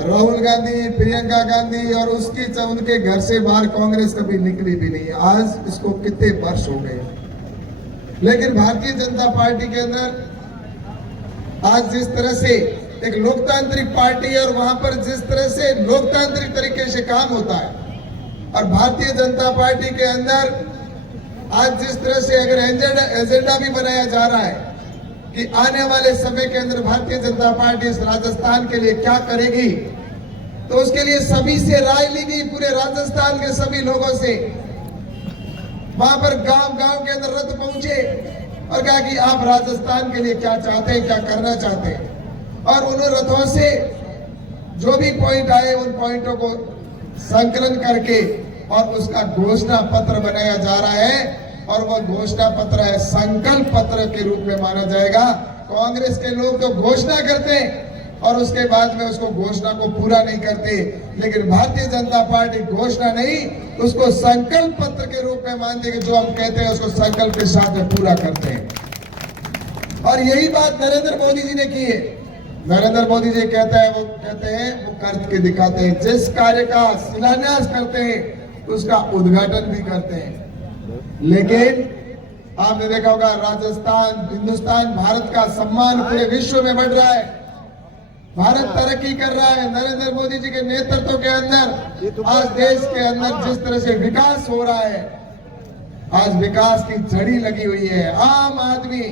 राहुल गांधी, प्रियंका गांधी, और उनके घर से बाहर कांग्रेस कभी निकली भी नहीं। आज इसको कितने वर्ष हो गए, लेकिन भारतीय जनता पार्टी के अंदर आज जिस तरह से एक लोकतांत्रिक पार्टी है और वहां पर जिस तरह से लोकतांत्रिक तरीके से काम होता है, और भारतीय जनता पार्टी के अंदर आज जिस तरह से अगर एजेंडा भी बनाया जा रहा है कि आने वाले समय के अंदर भारतीय जनता पार्टी इस राजस्थान के लिए क्या करेगी, तो उसके लिए सभी से राय ली गई, पूरे राजस्थान के सभी लोगों से। वहां पर गांव के अंदर रथ पहुंचे और कहा कि आप राजस्थान के लिए क्या चाहते हैं, क्या करना चाहते हैं, और उन रथों से जो भी पॉइंट आए उन पॉइंटों को संकलन करके और उसका घोषणा पत्र बनाया जा रहा है। और वह घोषणा पत्र है, संकल्प पत्र के रूप में माना जाएगा। कांग्रेस के लोग तो घोषणा करते हैं और उसके बाद में उसको घोषणा को पूरा नहीं करते, लेकिन भारतीय जनता पार्टी घोषणा नहीं, उसको संकल्प पत्र के रूप में मानते कि जो हम कहते हैं उसको संकल्प के साथ में पूरा करते हैं। और यही बात नरेंद्र मोदी जी ने की है। नरेंद्र मोदी जी कहते हैं वो करके दिखाते हैं। जिस कार्य का शिलान्यास करते हैं उसका उद्घाटन भी करते हैं। लेकिन आपने देखा होगा राजस्थान, हिंदुस्तान, भारत का सम्मान पूरे विश्व में बढ़ रहा है। भारत तरक्की कर रहा है। नरेंद्र मोदी जी के नेतृत्व के अंदर आज देश के अंदर जिस तरह से विकास हो रहा है, आज विकास की झड़ी लगी हुई है। आम आदमी,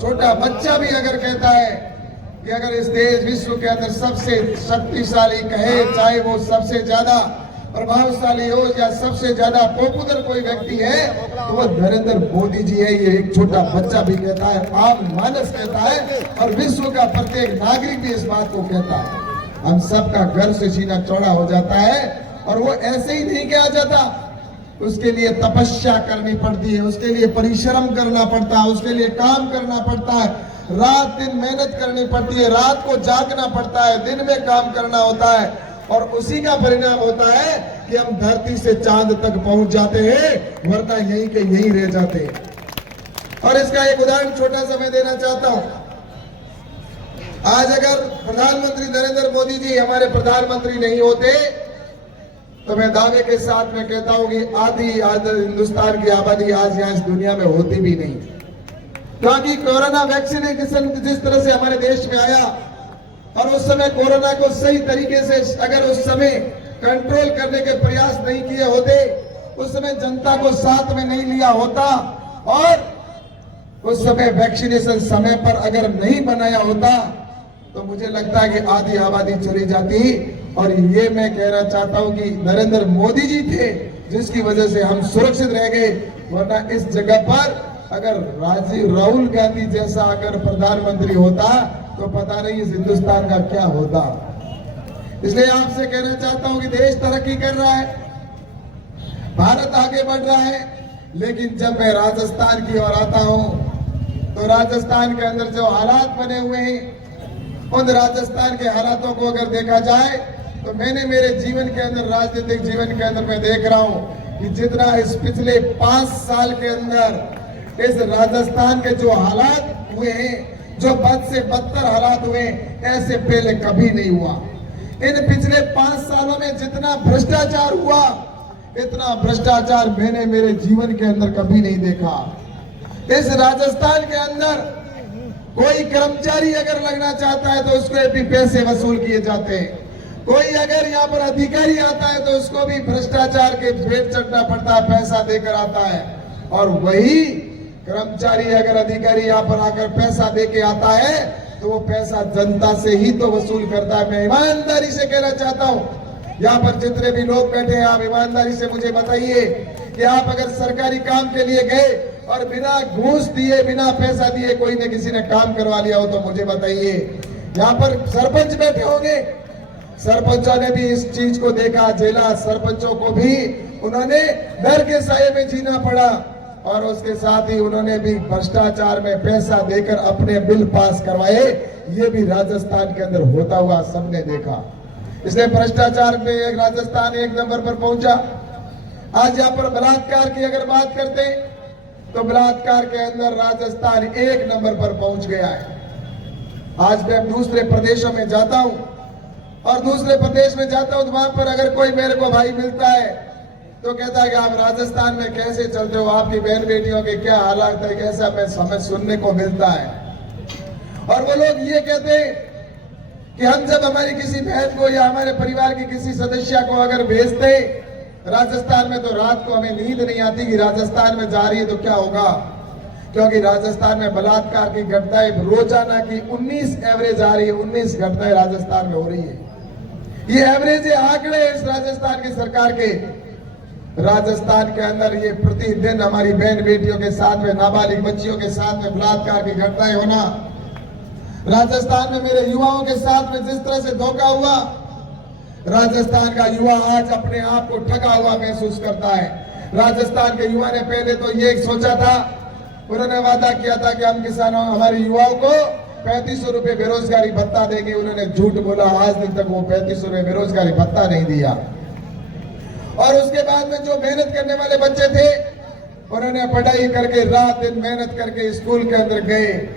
छोटा बच्चा भी अगर कहता है कि अगर इस देश विश्व के अंदर सबसे शक्तिशाली कहे, चाहे वो सबसे ज्यादा प्रभावशाली हो या सबसे ज्यादा पॉपुलर कोई व्यक्ति है, तो वो नरेंद्र मोदी जी है। ये एक छोटा बच्चा भी कहता है, आम मानस कहता है, और विश्व का प्रत्येक नागरिक भी इस बात को कहता है। हम सबका गर्व से सीना चौड़ा हो जाता है और वो ऐसे ही नहीं किया जाता, उसके लिए तपस्या करनी पड़ती है, उसके लिए परिश्रम करना पड़ता है, उसके लिए काम करना पड़ता है, रात दिन मेहनत करनी पड़ती है, रात को जागना पड़ता है, दिन में काम करना होता है, और उसी का परिणाम होता है कि हम धरती से चांद तक पहुंच जाते हैं, वरना यहीं के यहीं रह जाते हैं। और इसका एक उदाहरण छोटा सा मैं देना चाहता हूं। आज अगर प्रधानमंत्री नरेंद्र मोदी जी हमारे प्रधानमंत्री नहीं होते तो मैं दावे के साथ में कहता हूं कि आधी हिंदुस्तान की आबादी आज यहाँ इस दुनिया में होती भी नहीं, क्योंकि कोरोना वैक्सीनेशन जिस तरह से हमारे देश में आया और उस समय कोरोना को सही तरीके से अगर उस समय कंट्रोल करने के प्रयास नहीं किए होते, उस समय जनता को साथ में नहीं लिया होता और उस समय वैक्सीनेशन समय पर अगर नहीं बनाया होता तो मुझे लगता है कि आधी आबादी चली जाती। और ये मैं कहना चाहता हूं कि नरेंद्र मोदी जी थे जिसकी वजह से हम सुरक्षित रह गए, वरना इस जगह पर अगर राहुल गांधी जैसा अगर प्रधानमंत्री होता तो पता नहीं इस हिंदुस्तान का क्या होता। इसलिए आपसे कहना चाहता हूं कि देश तरक्की कर रहा है, भारत आगे बढ़ रहा है, लेकिन जब मैं राजस्थान की ओर आता हूं तो राजस्थान के अंदर जो हालात बने हुए हैं, उन राजस्थान के हालातों को अगर देखा जाए तो मैंने मेरे जीवन के अंदर, राजनीतिक जीवन के अंदर मैं देख रहा हूं कि जितना इस पिछले 5 साल के अंदर इस राजस्थान के जो हालात हुए हैं, जो बद से बदतर हालात हुए, ऐसे पहले कभी नहीं हुआ। इन पिछले 5 सालों में जितना भ्रष्टाचार हुआ, इतना भ्रष्टाचार मैंने मेरे जीवन के अंदर कभी नहीं देखा। इस राजस्थान के अंदर कोई कर्मचारी अगर लगना चाहता है तो उसको भी पैसे वसूल किए जाते हैं, कोई अगर यहाँ पर अधिकारी आता है तो उसको भी भ्रष्टाचार के भेंट चढ़ना पड़ता है, पैसा देकर आता है। और वही कर्मचारी अगर अधिकारी यहाँ पर आकर पैसा देके आता है तो वो पैसा जनता से ही तो वसूल करता है। मैं ईमानदारी से कहना चाहता हूँ, यहाँ पर जितने भी लोग बैठे हैं, आप ईमानदारी से मुझे बताइए कि आप अगर सरकारी काम के लिए गए और बिना घूस दिए, बिना पैसा दिए कोई ने किसी ने काम करवा लिया हो तो मुझे बताइए। यहाँ पर सरपंच बैठे होंगे, सरपंचों ने भी इस चीज को देखा, जिला सरपंचों को भी उन्होंने डर के साये में जीना पड़ा, और उसके साथ ही उन्होंने भी भ्रष्टाचार में पैसा देकर अपने बिल पास करवाए। ये भी राजस्थान के अंदर होता हुआ सबने देखा। इसलिए भ्रष्टाचार में राजस्थान 1 नंबर पर पहुंचा। आज यहाँ पर बलात्कार की अगर बात करते तो बलात्कार के अंदर राजस्थान 1 नंबर पर पहुंच गया है। आज मैं दूसरे प्रदेशों में जाता हूं और दूसरे प्रदेश में जाता हूं तो वहां पर अगर कोई मेरे को भाई मिलता है तो कहता है कि आप राजस्थान में कैसे चलते हो, आपकी बहन बेटियों के क्या हालात है, कैसा मैं समझ सुनने को मिलता है। और वो लोग ये कहते हैं कि हम जब हमारी किसी बहन को या हमारे परिवार के किसी सदस्य को अगर भेजते राजस्थान में तो रात को हमें नींद नहीं आती कि राजस्थान में जा रही है तो क्या होगा, क्योंकि राजस्थान में बलात्कार की घटनाएं रोजाना की 19 एवरेज आ रही है, 19 घटनाएं राजस्थान में हो रही है। ये एवरेज आंकड़े इस राजस्थान की सरकार के। राजस्थान के अंदर ये प्रतिदिन हमारी बहन बेटियों के साथ में, नाबालिग बच्चियों के साथ में बलात्कार की घटनाएं होना, राजस्थान में मेरे युवाओं के साथ में जिस तरह से धोखा हुआ, राजस्थान का युवा आज अपने आप को ठगा हुआ महसूस करता है। राजस्थान के युवा ने पहले तो ये सोचा था, उन्होंने वादा किया था कि हम किसानों, हमारे युवाओं को 3500 रुपए बेरोजगारी भत्ता देंगे। उन्होंने झूठ बोला, आज दिन तक वो 3500 रुपए बेरोजगारी भत्ता नहीं दिया। और उसके बाद में जो मेहनत करने वाले बच्चे थे, उन्होंने पढ़ाई करके रात दिन मेहनत करके स्कूल के अंदर गए।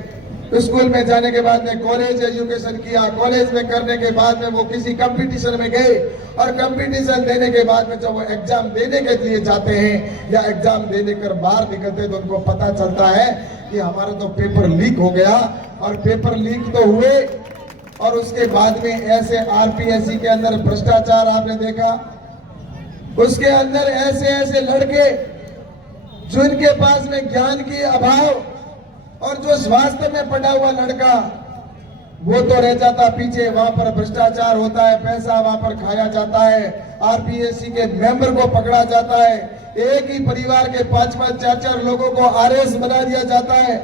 स्कूल में जाने के बाद में कॉलेज एजुकेशन किया, कॉलेज में करने के बाद में वो किसी कंपटीशन में गए, और कंपटीशन देने के बाद में जब वो एग्जाम देने के लिए जाते हैं या एग्जाम देने कर बाहर निकलते तो उनको पता चलता है कि हमारा तो पेपर लीक हो गया। और पेपर लीक तो हुए, और उसके बाद में ऐसे आरपीएससी के अंदर भ्रष्टाचार आपने देखा, उसके अंदर ऐसे ऐसे लड़के जिनके पास में ज्ञान की अभाव, और जो स्वास्थ्य में पड़ा हुआ लड़का वो तो रह जाता पीछे। वहां पर भ्रष्टाचार होता है, पैसा वहां पर खाया जाता है, आरपीएससी के मेंबर को पकड़ा जाता है, एक ही परिवार के 5-5, 4-4 लोगों को आरएस बना दिया जाता है।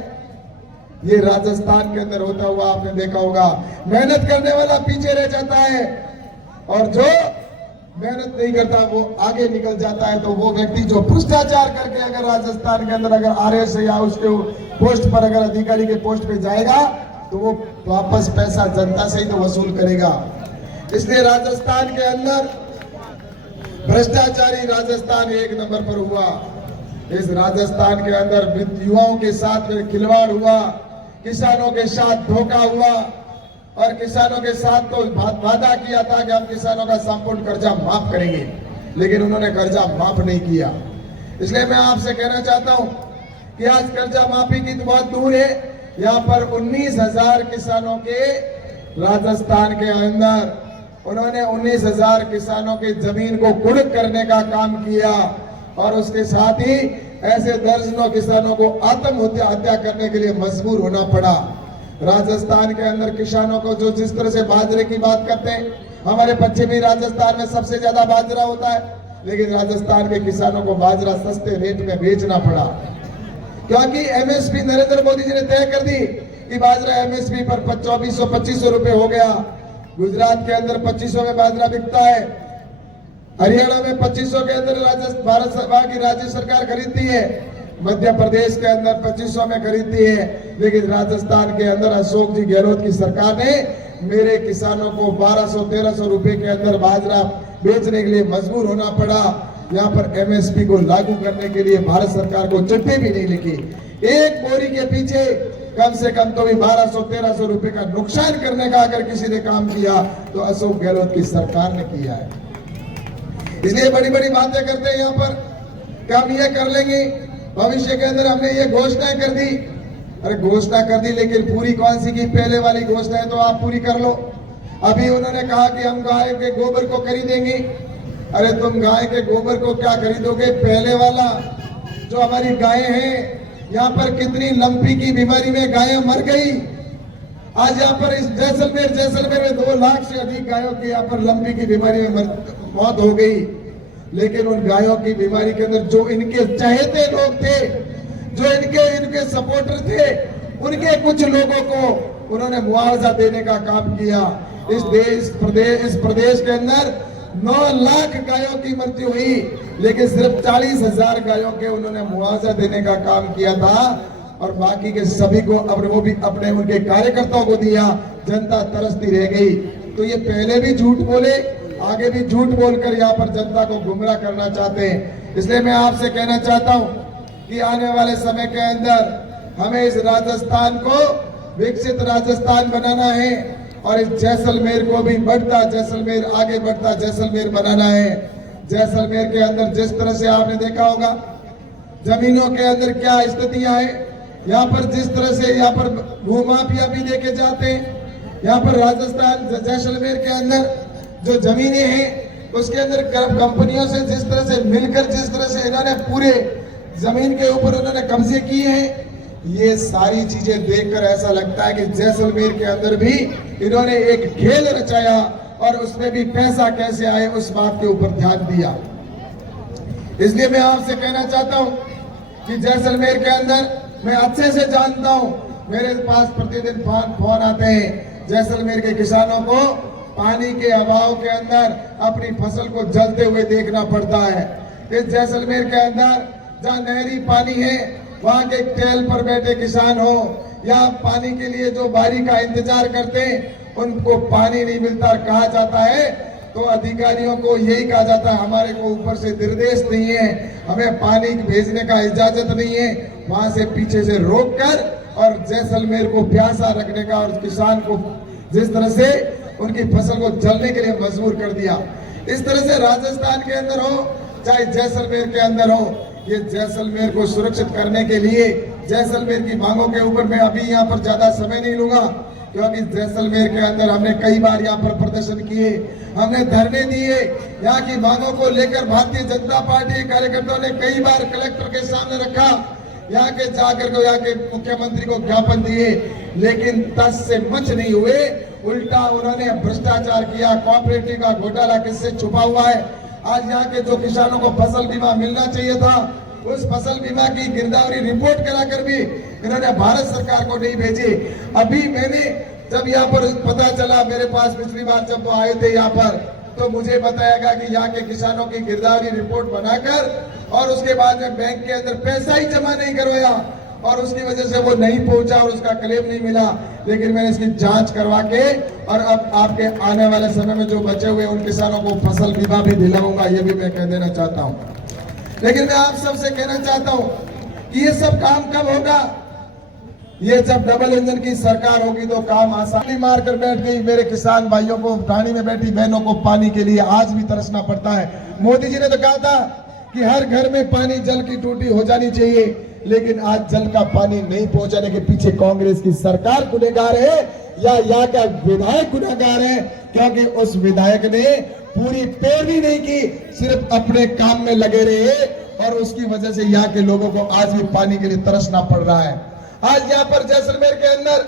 ये राजस्थान के अंदर होता हुआ आपने देखा होगा। मेहनत करने वाला पीछे रह जाता है, और जो मेहनत नहीं करता, वो आगे निकल जाता है, तो वो व्यक्ति जो भ्रष्टाचार करके अगर राजस्थान के अंदर अगर आरएस या उसके पोस्ट पर अगर अधिकारी के पोस्ट पे जाएगा तो वो वापस पैसा जनता से ही तो वसूल करेगा। इसलिए राजस्थान के अंदर भ्रष्टाचारी राजस्थान 1 नंबर पर हुआ। इस राजस्थान के अंदर युवाओं के साथ में खिलवाड़ हुआ, किसानों के साथ धोखा हुआ और किसानों के साथ तो वादा किया था कि हम किसानों का संपूर्ण कर्जा माफ करेंगे, लेकिन उन्होंने कर्जा माफ नहीं किया। इसलिए मैं आपसे कहना चाहता हूं कि आज कर्जा माफी की तो बहुत दूर है, यहाँ पर 19,000 किसानों के राजस्थान के अंदर उन्होंने 19,000 किसानों की जमीन को कुर्क करने का काम किया और उसके साथ ही ऐसे दर्जनों किसानों को आत्महत्या करने के लिए मजबूर होना पड़ा। राजस्थान के अंदर किसानों को जो जिस तरह से बाजरे की बात करते हैं, हमारे पश्चिमी राजस्थान में सबसे ज्यादा बाजरा होता है, लेकिन राजस्थान के किसानों को बाजरा सस्ते रेट में बेचना पड़ा क्योंकि एमएसपी नरेंद्र मोदी जी ने तय कर दी कि बाजरा एमएसपी पर 2400-2500 रुपए हो गया। गुजरात के अंदर 2500 में बाजरा बिकता है, हरियाणा में 2500 के अंदर भारत सरकार की राज्य सरकार खरीदती है, मध्य प्रदेश के अंदर 2500 में खरीदती है, लेकिन राजस्थान के अंदर अशोक जी गहलोत की सरकार ने मेरे किसानों को 1200-1300 रुपए के अंदर बाजरा बेचने के लिए मजबूर होना पड़ा। यहाँ पर एमएसपी को लागू करने के लिए भारत सरकार को चिट्ठी भी नहीं लिखी। एक बोरी के पीछे कम से कम तो भी 1200-1300 रुपए का नुकसान करने का अगर किसी ने काम किया तो अशोक गहलोत की सरकार ने किया है। इसलिए बड़ी बड़ी बातें करते हैं यहाँ पर कि हम ये कर लेंगे, भविष्य के अंदर हमने ये घोषणाएं कर दी। अरे घोषणा कर दी, लेकिन पूरी कौन सी की? पहले वाली घोषणाएं तो आप पूरी कर लो। अभी उन्होंने कहा कि हम गाय के गोबर को खरीदेंगे। अरे तुम गाय के गोबर को क्या खरीदोगे? पहले वाला जो हमारी गायें हैं, यहाँ पर कितनी लंपी की बीमारी में गायें मर गई। आज यहाँ पर इस जैसलमेर में 2 लाख से अधिक गायों की यहाँ पर लंपी की बीमारी में मौत हो गई। लेकिन उन गायों की बीमारी के अंदर जो इनके चहेते लोग थे, जो इनके सपोर्टर थे, उनके कुछ लोगों को उन्होंने मुआवजा देने का काम किया। इस प्रदेश के अंदर 9 लाख गायों की मृत्यु हुई, लेकिन सिर्फ 40,000 गायों के उन्होंने मुआवजा देने का काम किया था और बाकी के सभी को वो भी अपने उनके कार्यकर्ताओं को दिया। जनता तरसती रह गई। तो ये पहले भी झूठ बोले, आगे भी झूठ बोलकर यहाँ पर जनता को गुमराह करना चाहते हैं। इसलिए मैं आपसे कहना चाहता हूँ कि आने वाले समय के अंदर हमें इस राजस्थान को विकसित राजस्थान बनाना है और इस जैसलमेर को भी बढ़ता जैसलमेर, आगे बढ़ता जैसलमेर बनाना है। जैसलमेर के अंदर जिस तरह से आपने देखा होगा जमीनों के अंदर क्या स्थितियां हैं, यहाँ पर जिस तरह से यहाँ पर भूमाफिया भी देखे जाते हैं। यहाँ पर राजस्थान जैसलमेर के अंदर जो जमीनें हैं उसके अंदर कंपनियों से जिस तरह से मिलकर जिस तरह से इन्होंने पूरे जमीन के ऊपर उन्होंने कब्जे किए हैं, ये सारी चीजें देखकर ऐसा लगता है कि जैसलमेर के अंदर भी इन्होंने एक खेल रचाया और उसमें भी पैसा कैसे आए उस बात के ऊपर ध्यान दिया। इसलिए मैं आपसे कहना चाहता हूं कि जैसलमेर के अंदर मैं अच्छे से जानता हूं, मेरे पास प्रतिदिन फोन आते हैं। जैसलमेर के किसानों को पानी के अभाव के अंदर अपनी फसल को जलते हुए देखना पड़ता है। इस जैसलमेर के अंदर जहाँ नहरी पानी है, वहाँ के टेल पर बैठे किसान हो या पानी के लिए जो बारी का इंतजार करते हैं, उनको पानी नहीं मिलता। कहा जाता है तो अधिकारियों को यही कहा जाता है हमारे को ऊपर से निर्देश नहीं है, हमें पानी भेजने का इजाजत नहीं है। वहां से पीछे से रोककर और जैसलमेर को प्यासा रखने का और किसान को जिस तरह से उनकी फसल को जलने के लिए मजबूर कर दिया। इस तरह से राजस्थान के अंदर हो चाहे जैसलमेर के अंदर हो, ये जैसलमेर को सुरक्षित करने के लिए जैसलमेर की मांगों के ऊपर मैं अभी यहाँ पर ज्यादा समय नहीं लूंगा, क्योंकि जैसलमेर के अंदर हमने कई बार यहाँ पर प्रदर्शन किए, हमने धरने दिए। यहाँ की मांगों को लेकर भारतीय जनता पार्टी के कार्यकर्ताओं ने कई बार कलेक्टर के सामने रखा, यहाँ के जाकर को यहाँ के मुख्यमंत्री को ज्ञापन दिए, लेकिन तस से मच नहीं हुए। उल्टा उन्होंने भ्रष्टाचार किया, कोऑपरेटिव का घोटाला किससे छुपा हुआ है। आज यहाँ के जो किसानों को फसल बीमा मिलना चाहिए था, उस फसल बीमा की गिरदावरी रिपोर्ट कराकर भी इन्होंने भारत सरकार को नहीं भेजी। अभी मैंने जब यहाँ पर पता चला, मेरे पास पिछली बार जब वो आए थे यहाँ पर, तो मुझे बताएगा कि यहाँ के किसानों की गिरदावरी रिपोर्ट बनाकर और उसके बाद में बैंक के अंदर पैसा ही जमा नहीं करवाया और उसकी वजह से वो नहीं पहुंचा और उसका क्लेम नहीं मिला। लेकिन मैंने इसकी जांच करवा के और अब आपके आने वाले समय में जो बचे हुए उन किसानों को फसल बीमा भी दिलाऊंगा, ये भी मैं कह देना चाहता हूँ। लेकिन मैं आप सबसे कहना चाहता हूँ कि ये सब काम कब होगा? ये जब डबल इंजन की सरकार होगी तो काम आसानी मार कर बैठ गई। मेरे किसान भाइयों को, ठाणी में बैठी बहनों को पानी के लिए आज भी तरसना पड़ता है। मोदी जी ने तो कहा था कि हर घर में पानी, जल की टूटी हो जानी चाहिए, लेकिन आज जल का पानी नहीं पहुंचाने के पीछे कांग्रेस की सरकार गुनहगार है या यहाँ का विधायक गुनहगार है, क्योंकि उस विधायक ने पूरी पैरवी नहीं की, सिर्फ अपने काम में लगे रहे और उसकी वजह से यहाँ के लोगों को आज भी पानी के लिए तरसना पड़ रहा है। आज यहाँ पर जैसलमेर के अंदर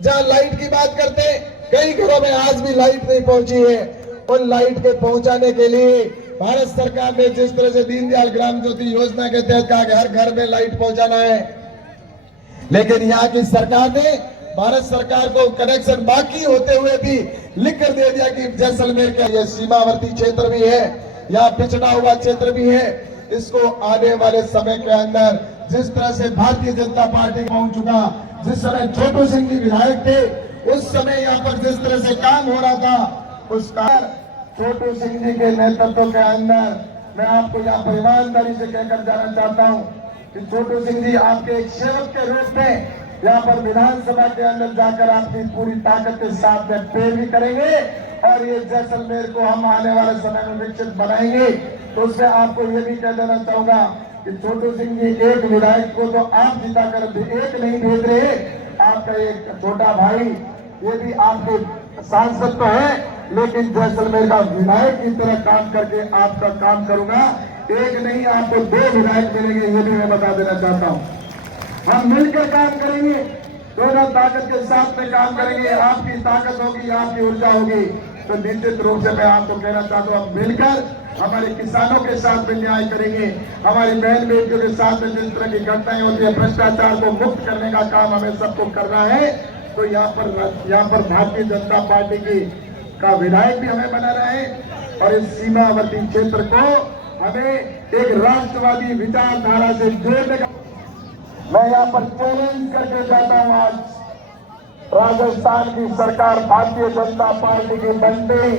जहाँ लाइट की बात करते, कई घरों में आज भी लाइट नहीं पहुंची है। उन लाइट के पहुंचाने के लिए भारत सरकार ने जिस तरह से दीनदयाल ग्राम ज्योति योजना के तहत कहा कि हर घर में लाइट पहुंचाना है, लेकिन यहाँ की सरकार ने भारत सरकार को कनेक्शन बाकी होते हुए भी लिख कर दे दिया कि जैसलमेर का ये सीमावर्ती क्षेत्र भी है, यहाँ पिछड़ा हुआ क्षेत्र भी है, इसको आने वाले समय के अंदर जिस तरह से भारतीय जनता पार्टी पहुंच चुका, जिस समय छोटू सिंह जी विधायक थे उस समय यहाँ पर जिस तरह से काम हो रहा था, उस कार छोटू सिंह जी के नेतृत्व के अंदर मैं आपको यहाँ पर ईमानदारी से कहकर जाना चाहता हूँ कि छोटू सिंह जी आपके एक सेवक के रूप में यहाँ पर विधानसभा के अंदर जाकर आपकी पूरी ताकत के साथ में पैरवी करेंगे और ये जैसलमेर को हम आने वाले समय में विकसित बनाएंगे। तो उससे आपको ये भी कह देना चाहूंगा कि छोटू सिंह जी एक विधायक को तो आप जिताकर एक नहीं भेज रहे, आपका एक छोटा भाई ये भी आपके सांसद तो है, लेकिन जैसलमेर का विधायक की तरह काम करके आपका काम करूंगा। एक नहीं आपको 2 विधायक मिलेंगे, ये भी मैं बता देना चाहता हूँ। हम मिलकर काम करेंगे, दोनों ताकत के साथ में काम करेंगे। आपकी ताकत होगी, आपकी ऊर्जा होगी, तो निश्चित रूप से मैं आपको कहना चाहता हूँ हम मिलकर हमारे किसानों के साथ में न्याय करेंगे। हमारी बहन बेटियों के साथ में जिस तरह की घटनाएं होती है, भ्रष्टाचार को मुक्त करने का काम हमें सबको करना है। तो यहाँ पर भारतीय जनता पार्टी का विधायक भी हमें बनाना है और इस सीमावर्ती क्षेत्र को हमें एक राष्ट्रवादी विचारधारा से जोड़ने का मैं यहाँ पर चैलेंज करके जाता हूँ। आज राजस्थान की सरकार भारतीय जनता पार्टी की बनते ही